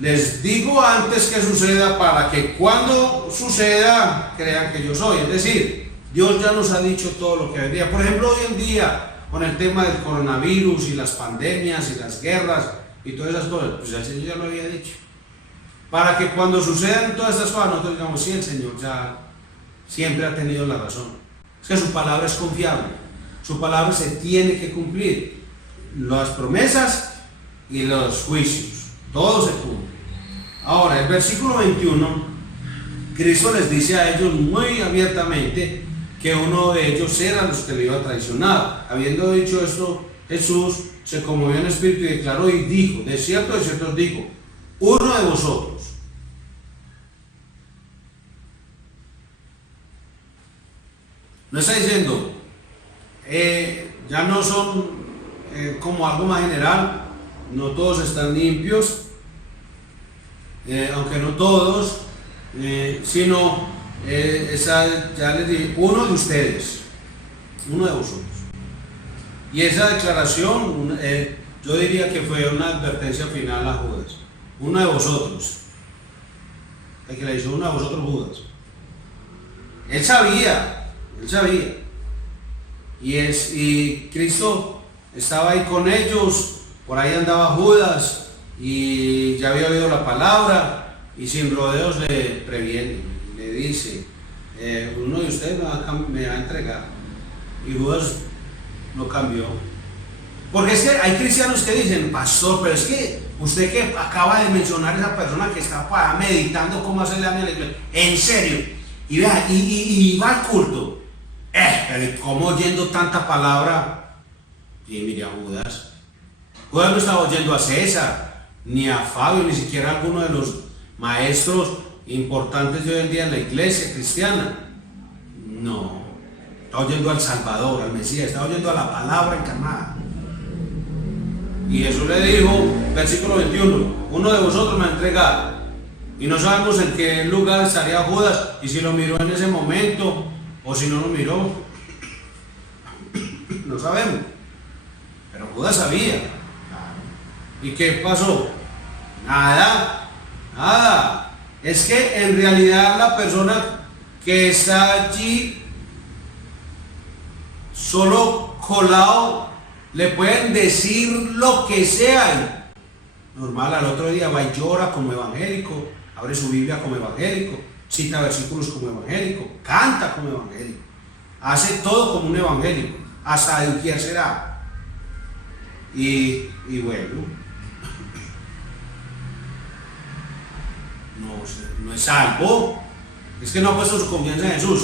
Les digo antes que suceda, para que cuando suceda crean que yo soy. Es decir, Dios ya nos ha dicho todo lo que vendría. Por ejemplo, hoy en día, con el tema del coronavirus y las pandemias y las guerras y todas esas cosas, pues el Señor ya lo había dicho. Para que cuando sucedan todas estas cosas, nosotros digamos, sí, el Señor ya siempre ha tenido la razón. Es que su palabra es confiable. Su palabra se tiene que cumplir. Las promesas y los juicios. Todo se cumple. Ahora, el versículo 21, Cristo les dice a ellos muy abiertamente que uno de ellos era los que le iba a traicionar. Habiendo dicho esto, Jesús se conmovió en espíritu y declaró y dijo, de cierto os digo, uno de vosotros. No está diciendo, ya no son como algo más general. No todos están limpios, aunque no todos, sino ya les dije, uno de ustedes, uno de vosotros. Y esa declaración, yo diría que fue una advertencia final a Judas. Uno de vosotros, el que le hizo uno de vosotros, Judas. Él sabía. Y Cristo estaba ahí con ellos. por ahí andaba Judas y ya había oído la palabra y sin rodeos le previene, le dice, uno de ustedes me va a entregar. Y Judas lo cambió. Porque es que hay cristianos que dicen, pastor, pero es que usted que acaba de mencionar esa persona que está meditando cómo hacerle daño a la iglesia, en serio, y vea, y va al culto, pero ¿cómo oyendo tanta palabra? Y mire a Judas. Judas no estaba oyendo a César, ni a Fabio, ni siquiera a alguno de los maestros importantes de hoy en día en la iglesia cristiana. No, está oyendo al Salvador, al Mesías, está oyendo a la palabra encarnada. Y Jesús le dijo, versículo 21, uno de vosotros me va a entregar. Y no sabemos en qué lugar estaría Judas, y si lo miró en ese momento, o si no lo miró. No sabemos. Pero Judas sabía. ¿Y qué pasó? Nada. Es que en realidad la persona que está allí, solo colado, le pueden decir lo que sea. Normal, al otro día va y llora como evangélico, abre su Biblia como evangélico, cita versículos como evangélico, canta como evangélico, hace todo como un evangélico, hasta de quién será. Y bueno, no es salvo, es que no ha puesto su confianza en Jesús.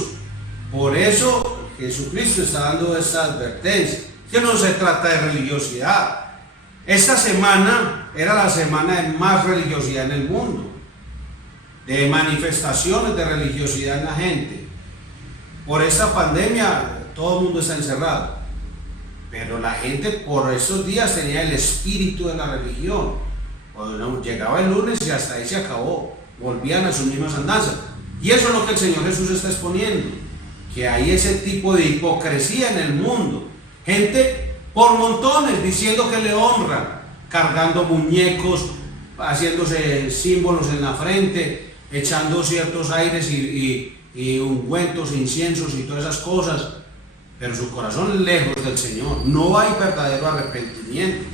Por eso Jesucristo está dando esta advertencia. Que no se trata de religiosidad. Esta semana era la semana de más religiosidad en el mundo, de manifestaciones de religiosidad en la gente. Por esta pandemia todo el mundo está encerrado, pero la gente por esos días tenía el espíritu de la religión. Cuando llegaba el lunes y hasta ahí se acabó, volvían a sus mismas andanzas. Y eso es lo que el Señor Jesús está exponiendo, que hay ese tipo de hipocresía en el mundo. Gente por montones diciendo que le honran, cargando muñecos, haciéndose símbolos en la frente, echando ciertos aires y ungüentos, inciensos y todas esas cosas, pero su corazón lejos del Señor. No hay verdadero arrepentimiento.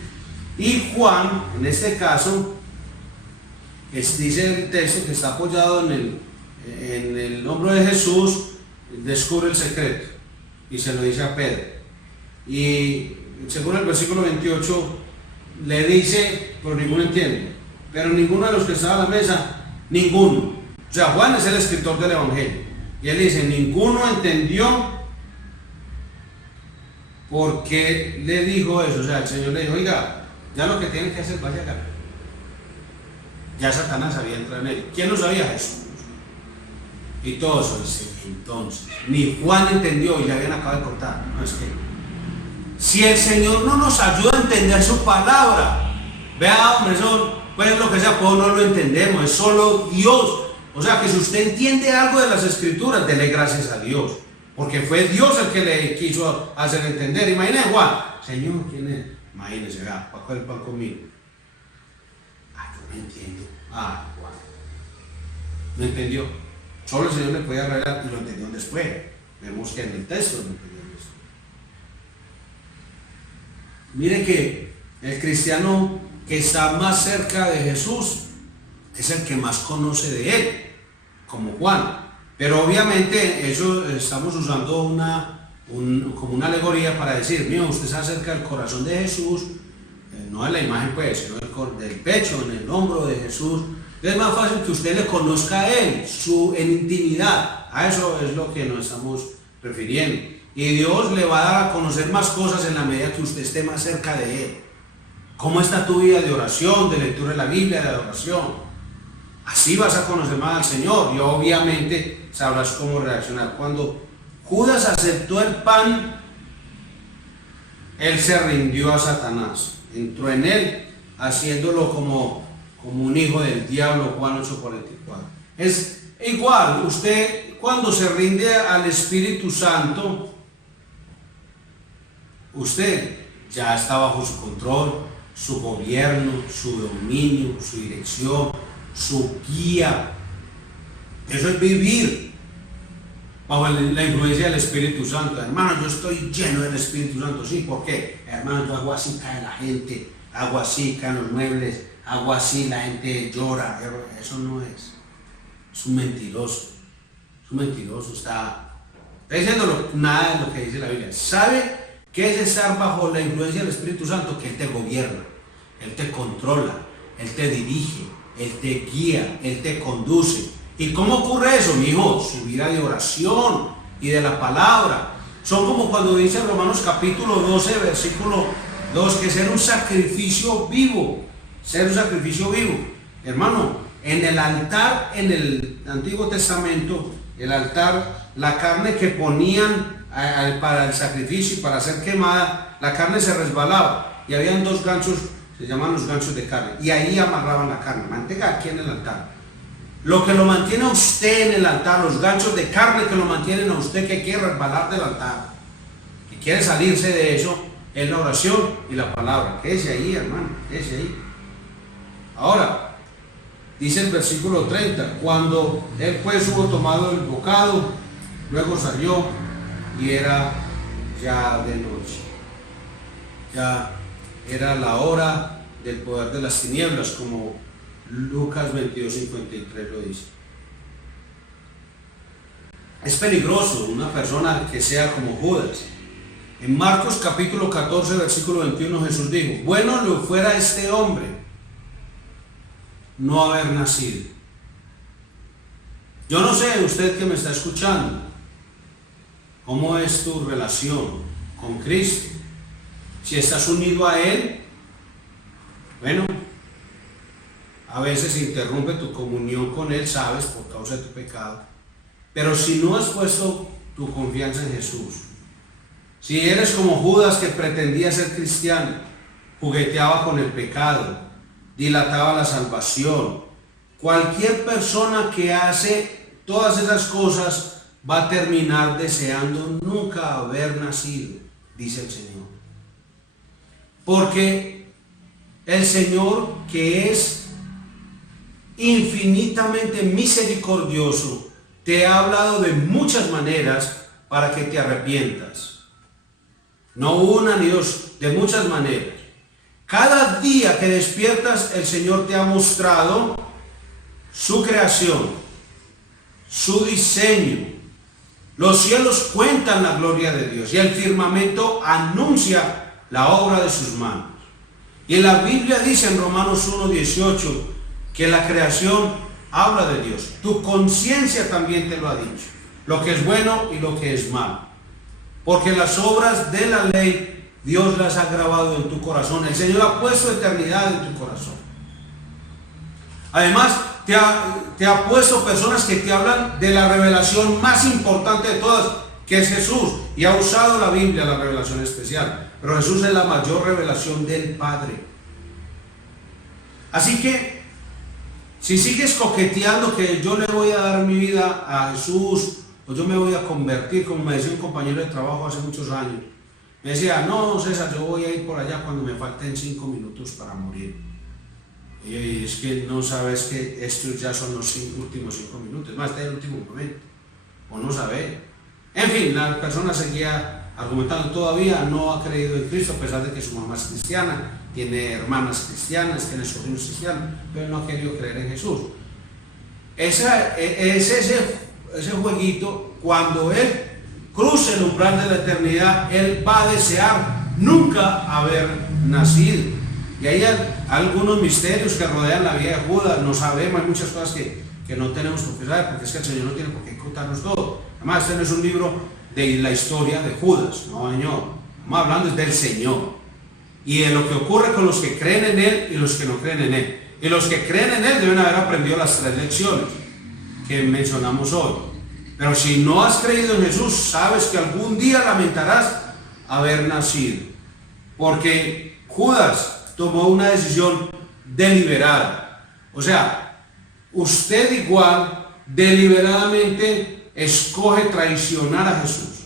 Y Juan, en este caso, dice el texto que está apoyado en el hombro de Jesús, descubre el secreto y se lo dice a Pedro. Y según el versículo 28 le dice, pero ninguno entiende, pero ninguno de los que estaban a la mesa, ninguno. O sea, Juan es el escritor del Evangelio y él dice, ninguno entendió por qué le dijo eso. O sea, el Señor le dijo, oiga, ya lo que tienen que hacer, vaya acá. Ya Satanás había entrado en él. ¿Quién lo sabía? Jesús. Y todo eso dice, entonces, ni Juan entendió y le habían acabado de contar. No es que si el Señor no nos ayuda a entender su palabra, vea, hombre, eso, pues lo que sea, pues no lo entendemos, es solo Dios. O sea, que si usted entiende algo de las Escrituras, dele gracias a Dios, porque fue Dios el que le quiso hacer entender. Imagínese Juan, Señor, ¿quién es? Imagínese, vea, ¿para cuál el pan conmigo? Yo no entiendo. Juan, no entendió. Solo el Señor le podía revelar y lo entendió después. Vemos que en el texto lo entendió. Mire que el cristiano que está más cerca de Jesús es el que más conoce de él, como Juan. Pero obviamente eso estamos usando como una alegoría para decir, mío, usted está cerca del corazón de Jesús, no de la imagen pues, sino del pecho, en el hombro de Jesús. Es más fácil que usted le conozca a él, en intimidad. A eso es lo que nos estamos refiriendo. Y Dios le va a dar a conocer más cosas en la medida que usted esté más cerca de él. ¿Cómo está tu vida de oración, de lectura de la Biblia, de adoración? Así vas a conocer más al Señor y obviamente sabrás cómo reaccionar. Cuando Judas aceptó el pan, él se rindió a Satanás. Entró en él, haciéndolo como un hijo del diablo, Juan 8:44. Es igual, usted cuando se rinde al Espíritu Santo, usted ya está bajo su control, su gobierno, su dominio, su dirección, su guía. Eso es vivir bajo la influencia del Espíritu Santo. Hermano, yo estoy lleno del Espíritu Santo. Sí, ¿por qué? Hermano, yo hago así cae la gente. hago así, caen los muebles, hago así, la gente llora. Eso no es. Es un mentiroso. Es un mentiroso. Está diciendo nada de lo que dice la Biblia. ¿Sabe qué es estar bajo la influencia del Espíritu Santo? Que Él te gobierna, Él te controla, Él te dirige, Él te guía, Él te conduce. ¿Y cómo ocurre eso, mi hijo? Su vida de oración y de la palabra. Son como cuando dice en Romanos capítulo 12, versículo 2, que ser un sacrificio vivo. Ser un sacrificio vivo. Hermano, en el altar, en el Antiguo Testamento, el altar, la carne que ponían para el sacrificio y para ser quemada, la carne se resbalaba. Y habían dos ganchos, se llaman los ganchos de carne. Y ahí amarraban la carne, mantenga aquí en el altar. Lo que lo mantiene a usted en el altar, los ganchos de carne que lo mantienen a usted, que quiere resbalar del altar, que quiere salirse de eso, es la oración y la palabra. Quédese ahí, hermano, quédese ahí. Ahora, dice el versículo 30, cuando él pues hubo tomado el bocado, luego salió y era ya de noche. Ya era la hora del poder de las tinieblas, como Lucas 22:53 lo dice. Es peligroso una persona que sea como Judas. En Marcos capítulo 14, versículo 21, Jesús dijo: bueno le fuera a este hombre no haber nacido. Yo no sé, usted que me está escuchando, ¿cómo es tu relación con Cristo? Si estás unido a Él, bueno, a veces interrumpe tu comunión con Él, sabes, por causa de tu pecado. Pero si no has puesto tu confianza en Jesús, si eres como Judas, que pretendía ser cristiano, jugueteaba con el pecado, dilataba la salvación, cualquier persona que hace todas esas cosas va a terminar deseando nunca haber nacido, dice el Señor. Porque el Señor, que es infinitamente misericordioso, te ha hablado de muchas maneras para que te arrepientas. No una ni dos, de muchas maneras. Cada día que despiertas, el Señor te ha mostrado su creación, su diseño. Los cielos cuentan la gloria de Dios y el firmamento anuncia la obra de sus manos. Y en la Biblia dice en Romanos 1:18 que la creación habla de Dios. Tu conciencia también te lo ha dicho, lo que es bueno y lo que es malo. Porque las obras de la ley Dios las ha grabado en tu corazón. El Señor ha puesto eternidad en tu corazón. Además, te ha puesto personas que te hablan de la revelación más importante de todas, que es Jesús. Y ha usado la Biblia, la revelación especial. Pero Jesús es la mayor revelación del Padre. Así que, si sigues coqueteando que yo le voy a dar mi vida a Jesús, o yo me voy a convertir, como me decía un compañero de trabajo hace muchos años, me decía: no, César, yo voy a ir por allá cuando me falten 5 minutos para morir. Y es que no sabes que estos ya son los últimos 5 minutos, más este es el último momento, o no sabes. En fin, la persona seguía argumentando, todavía no ha creído en Cristo, a pesar de que su mamá es cristiana, tiene hermanas cristianas, tiene sobrinos cristianos, pero no ha querido creer en Jesús. Es ese jueguito. Cuando él cruce el umbral de la eternidad, él va a desear nunca haber nacido. Y hay algunos misterios que rodean la vida de Judas. No sabemos, hay muchas cosas que no tenemos por qué saber, porque es que el Señor no tiene por qué contarnos todo. Además, este no es un libro de la historia de Judas, no, Señor. Estamos hablando del Señor y de lo que ocurre con los que creen en Él y los que no creen en Él. Y los que creen en Él deben haber aprendido las 3 lecciones que mencionamos hoy. Pero si no has creído en Jesús, sabes que algún día lamentarás haber nacido. Porque Judas tomó una decisión deliberada. O sea, usted igual deliberadamente escoge traicionar a Jesús.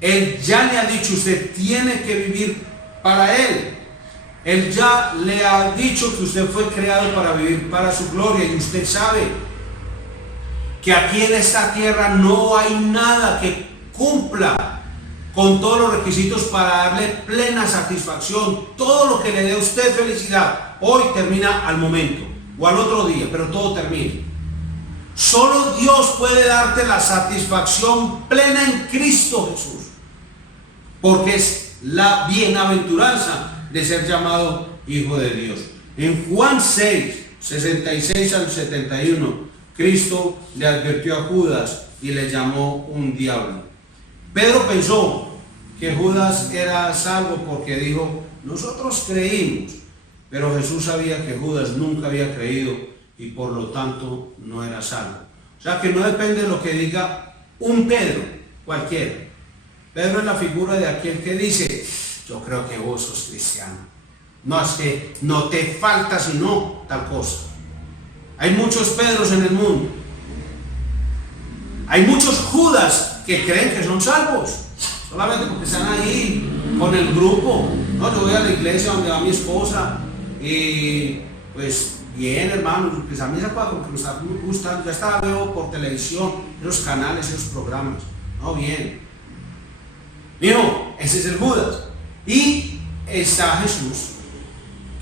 Él ya le ha dicho, usted tiene que vivir para Él. Él ya le ha dicho que usted fue creado para vivir para su gloria, y usted sabe que aquí en esta tierra no hay nada que cumpla con todos los requisitos para darle plena satisfacción. Todo lo que le dé a usted felicidad, hoy termina al momento o al otro día, pero todo termina. Solo Dios puede darte la satisfacción plena en Cristo Jesús, porque es la bienaventuranza de ser llamado hijo de Dios. En Juan 6, 66 al 71, Cristo le advirtió a Judas y le llamó un diablo. Pedro pensó que Judas era salvo porque dijo: nosotros creímos, pero Jesús sabía que Judas nunca había creído y por lo tanto no era salvo. O sea que no depende de lo que diga un Pedro, cualquiera. Pedro es la figura de aquel que dice: yo creo que vos sos cristiano. No, es que no te falta sino tal cosa. Hay muchos Pedros en el mundo. Hay muchos Judas que creen que son salvos, solamente porque están ahí con el grupo. No, yo voy a la iglesia donde va mi esposa y pues bien, hermano, pues a mí esa cosa como que me está gustando, ya estaba, veo por televisión esos canales, esos programas. No, bien. Mijo, ese es el Judas. Y está Jesús,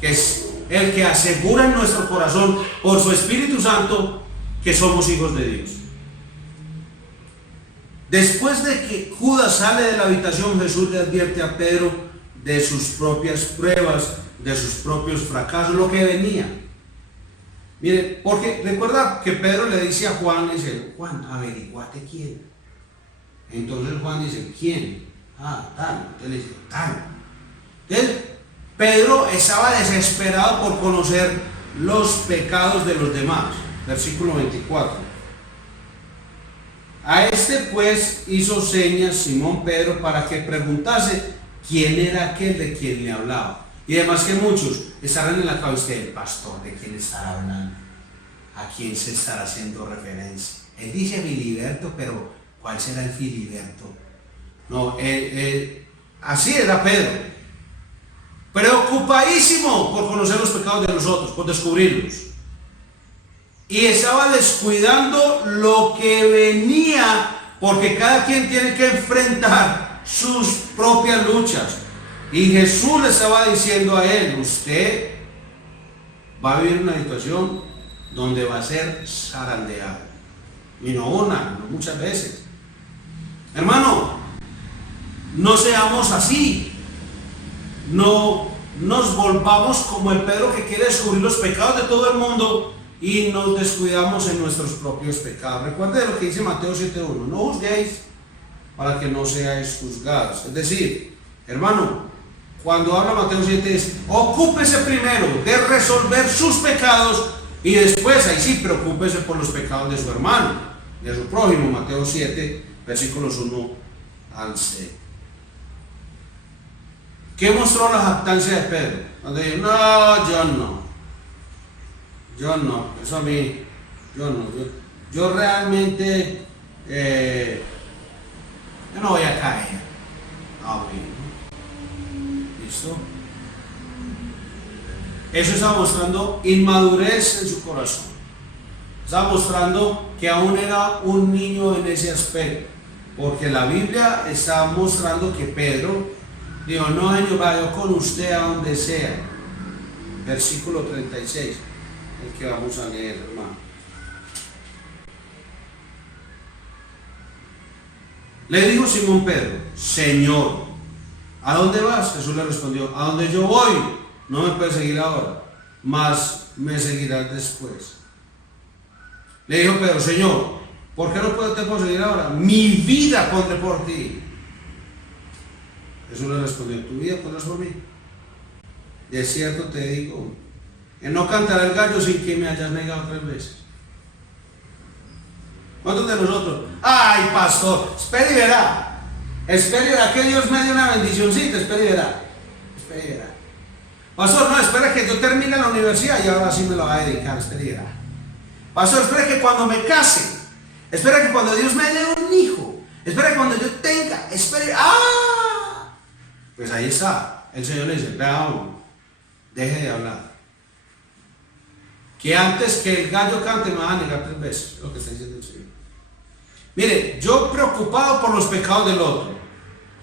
que es el que asegura en nuestro corazón por su Espíritu Santo que somos hijos de Dios. Después de que Judas sale de la habitación, Jesús le advierte a Pedro de sus propias pruebas, de sus propios fracasos, lo que venía. Mire, porque recuerda que Pedro le dice a Juan, le dice: Juan, averiguate quién. Entonces Juan dice: ¿quién? Ah, tal. Entonces le dice: tal. Entonces Pedro estaba desesperado por conocer los pecados de los demás. Versículo 24. A este pues hizo señas Simón Pedro para que preguntase quién era aquel de quien le hablaba. Y además que muchos estarán en la cabeza del pastor, ¿de quién estará hablando? ¿A quién se estará haciendo referencia? Él dice Filiberto, pero ¿cuál será el Filiberto? No, así era Pedro, preocupadísimo por conocer los pecados de los otros, por descubrirlos. Y estaba descuidando lo que venía, porque cada quien tiene que enfrentar sus propias luchas. Y Jesús le estaba diciendo a él: usted va a vivir una situación donde va a ser zarandeado. Y no una, no muchas veces. Hermano, no seamos así. No nos volvamos como el Pedro que quiere descubrir los pecados de todo el mundo y nos descuidamos en nuestros propios pecados. Recuerde lo que dice Mateo 7:1: no juzguéis para que no seáis juzgados. Es decir, hermano, cuando habla Mateo 7 es: ocúpese primero de resolver sus pecados y después, ahí sí, preocúpese por los pecados de su hermano, de su prójimo. Mateo 7, versículos 1 al 6. ¿Qué mostró la jactancia de Pedro? Cuando dijo: no, yo no, eso a mí, yo realmente, yo no voy a caer. No, ¿listo? Eso estaba mostrando inmadurez en su corazón. Estaba mostrando que aún era un niño en ese aspecto, porque la Biblia está mostrando que Pedro dijo: no, Señor, va yo con usted a donde sea. Versículo 36. El que vamos a leer, hermano. Le dijo Simón Pedro: Señor, ¿a dónde vas? Jesús le respondió: a donde yo voy, no me puedes seguir ahora, mas me seguirás después. Le dijo Pedro: Señor, ¿por qué no te puedo seguir ahora? Mi vida pondré por ti. Jesús le respondió: ¿tu vida pondrás por mí? De cierto te digo, que no cantará el gallo sin que me hayas negado 3 veces. ¿Cuántos de nosotros? Ay, pastor, espere y verá. Espere y verá que Dios me dio una bendicioncita. Espere y verá. Espere y verá. Pastor, no, espera que yo termine la universidad y ahora sí me lo va a dedicar. Espere y verá. Pastor, espera que cuando me case. Espera que cuando Dios me dé un hijo. Espera que cuando yo tenga. Espere. ¡Ah! Pues ahí está. El Señor le dice: vea, deje de hablar. Que antes que el gallo cante me va a negar 3 veces. Es lo que está diciendo el Señor. Mire, yo preocupado por los pecados del otro.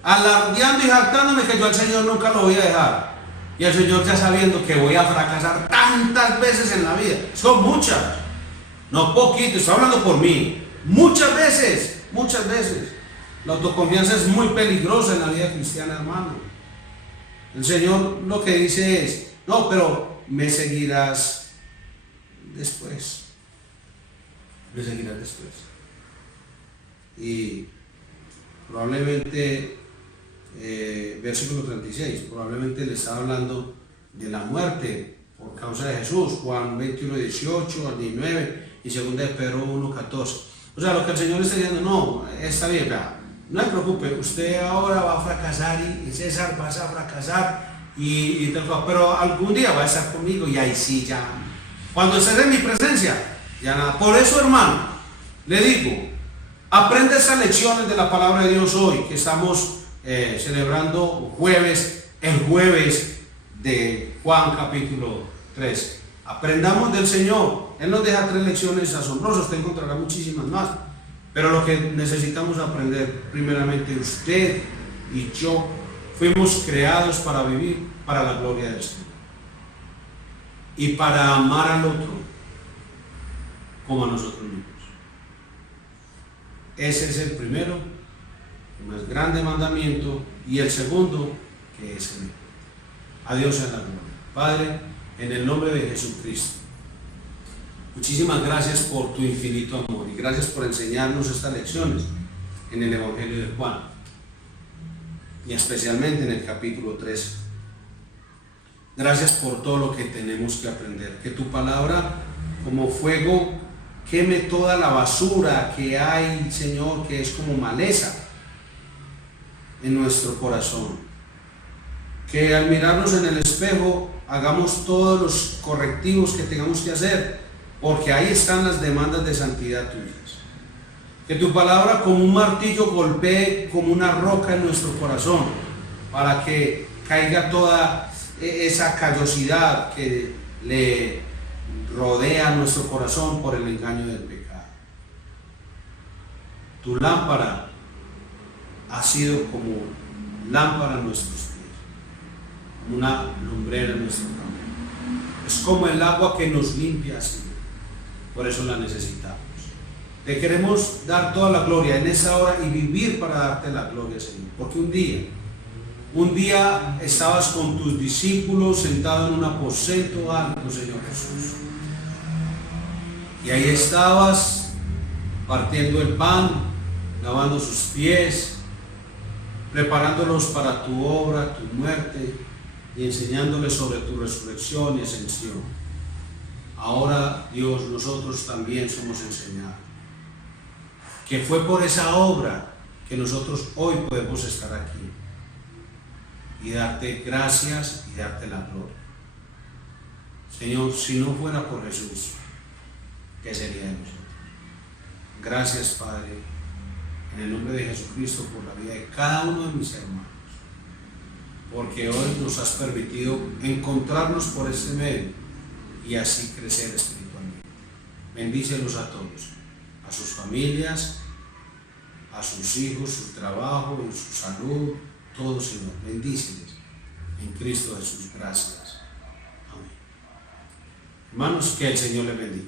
alardeando y jactándome que yo al Señor nunca lo voy a dejar. Y el Señor ya sabiendo que voy a fracasar tantas veces en la vida. Son muchas, no poquito, estoy hablando por mí. Muchas veces, muchas veces. La autoconfianza es muy peligrosa en la vida cristiana, hermano. El Señor lo que dice es, no, pero me seguirás después. Me seguirás después. Y probablemente, versículo 36, probablemente le estaba hablando de la muerte por causa de Jesús, Juan 21, 18 al 19 y 2 de Pedro 1, 14. O sea, lo que el Señor está diciendo, no, está bien, no se preocupe, usted ahora va a fracasar y César vas a fracasar y tal, pero algún día va a estar conmigo y ahí sí ya, cuando estés en mi presencia, ya nada. Por eso, hermano, le digo, aprende esas lecciones de la palabra de Dios hoy, que estamos celebrando el jueves de Juan capítulo 3. Aprendamos del Señor. Él nos deja 3 lecciones asombrosas, usted encontrará muchísimas más. Pero lo que necesitamos aprender, primeramente usted y yo, fuimos creados para vivir para la gloria del Señor. Y para amar al otro como a nosotros mismos. Ese es el primero, el más grande mandamiento, y el segundo, que es el a Dios en la gloria. Padre, en el nombre de Jesucristo, muchísimas gracias por tu infinito amor y gracias por enseñarnos estas lecciones en el Evangelio de Juan y especialmente en el capítulo 3. Gracias por todo lo que tenemos que aprender. Que tu palabra, como fuego, queme toda la basura que hay, Señor, que es como maleza en nuestro corazón. Que al mirarnos en el espejo hagamos todos los correctivos que tengamos que hacer, porque ahí están las demandas de santidad tuyas. Que tu palabra como un martillo golpee como una roca en nuestro corazón, para que caiga toda esa callosidad que le rodea nuestro corazón por el engaño del pecado. Tu lámpara ha sido como lámpara en nuestros pies, como una lumbrera en nuestro camino. Es como el agua que nos limpia, Señor. Por eso la necesitamos. Te queremos dar toda la gloria en esa hora y vivir para darte la gloria, Señor. Porque un día estabas con tus discípulos sentado en un aposento alto, Señor Jesús. Y ahí estabas partiendo el pan, lavando sus pies, preparándolos para tu obra, tu muerte y enseñándoles sobre tu resurrección y ascensión. Ahora, Dios, nosotros también somos enseñados. Que fue por esa obra que nosotros hoy podemos estar aquí y darte gracias y darte la gloria. Señor, si no fuera por Jesús, ¿qué sería de nosotros? Gracias, Padre, en el nombre de Jesucristo, por la vida de cada uno de mis hermanos, porque hoy nos has permitido encontrarnos por este medio y así crecer espiritualmente. Bendícelos a todos, a sus familias, a sus hijos, su trabajo, su salud, todo, Señor. Bendíceles en Cristo Jesús. Gracias. Amén. Hermanos, que el Señor les bendiga.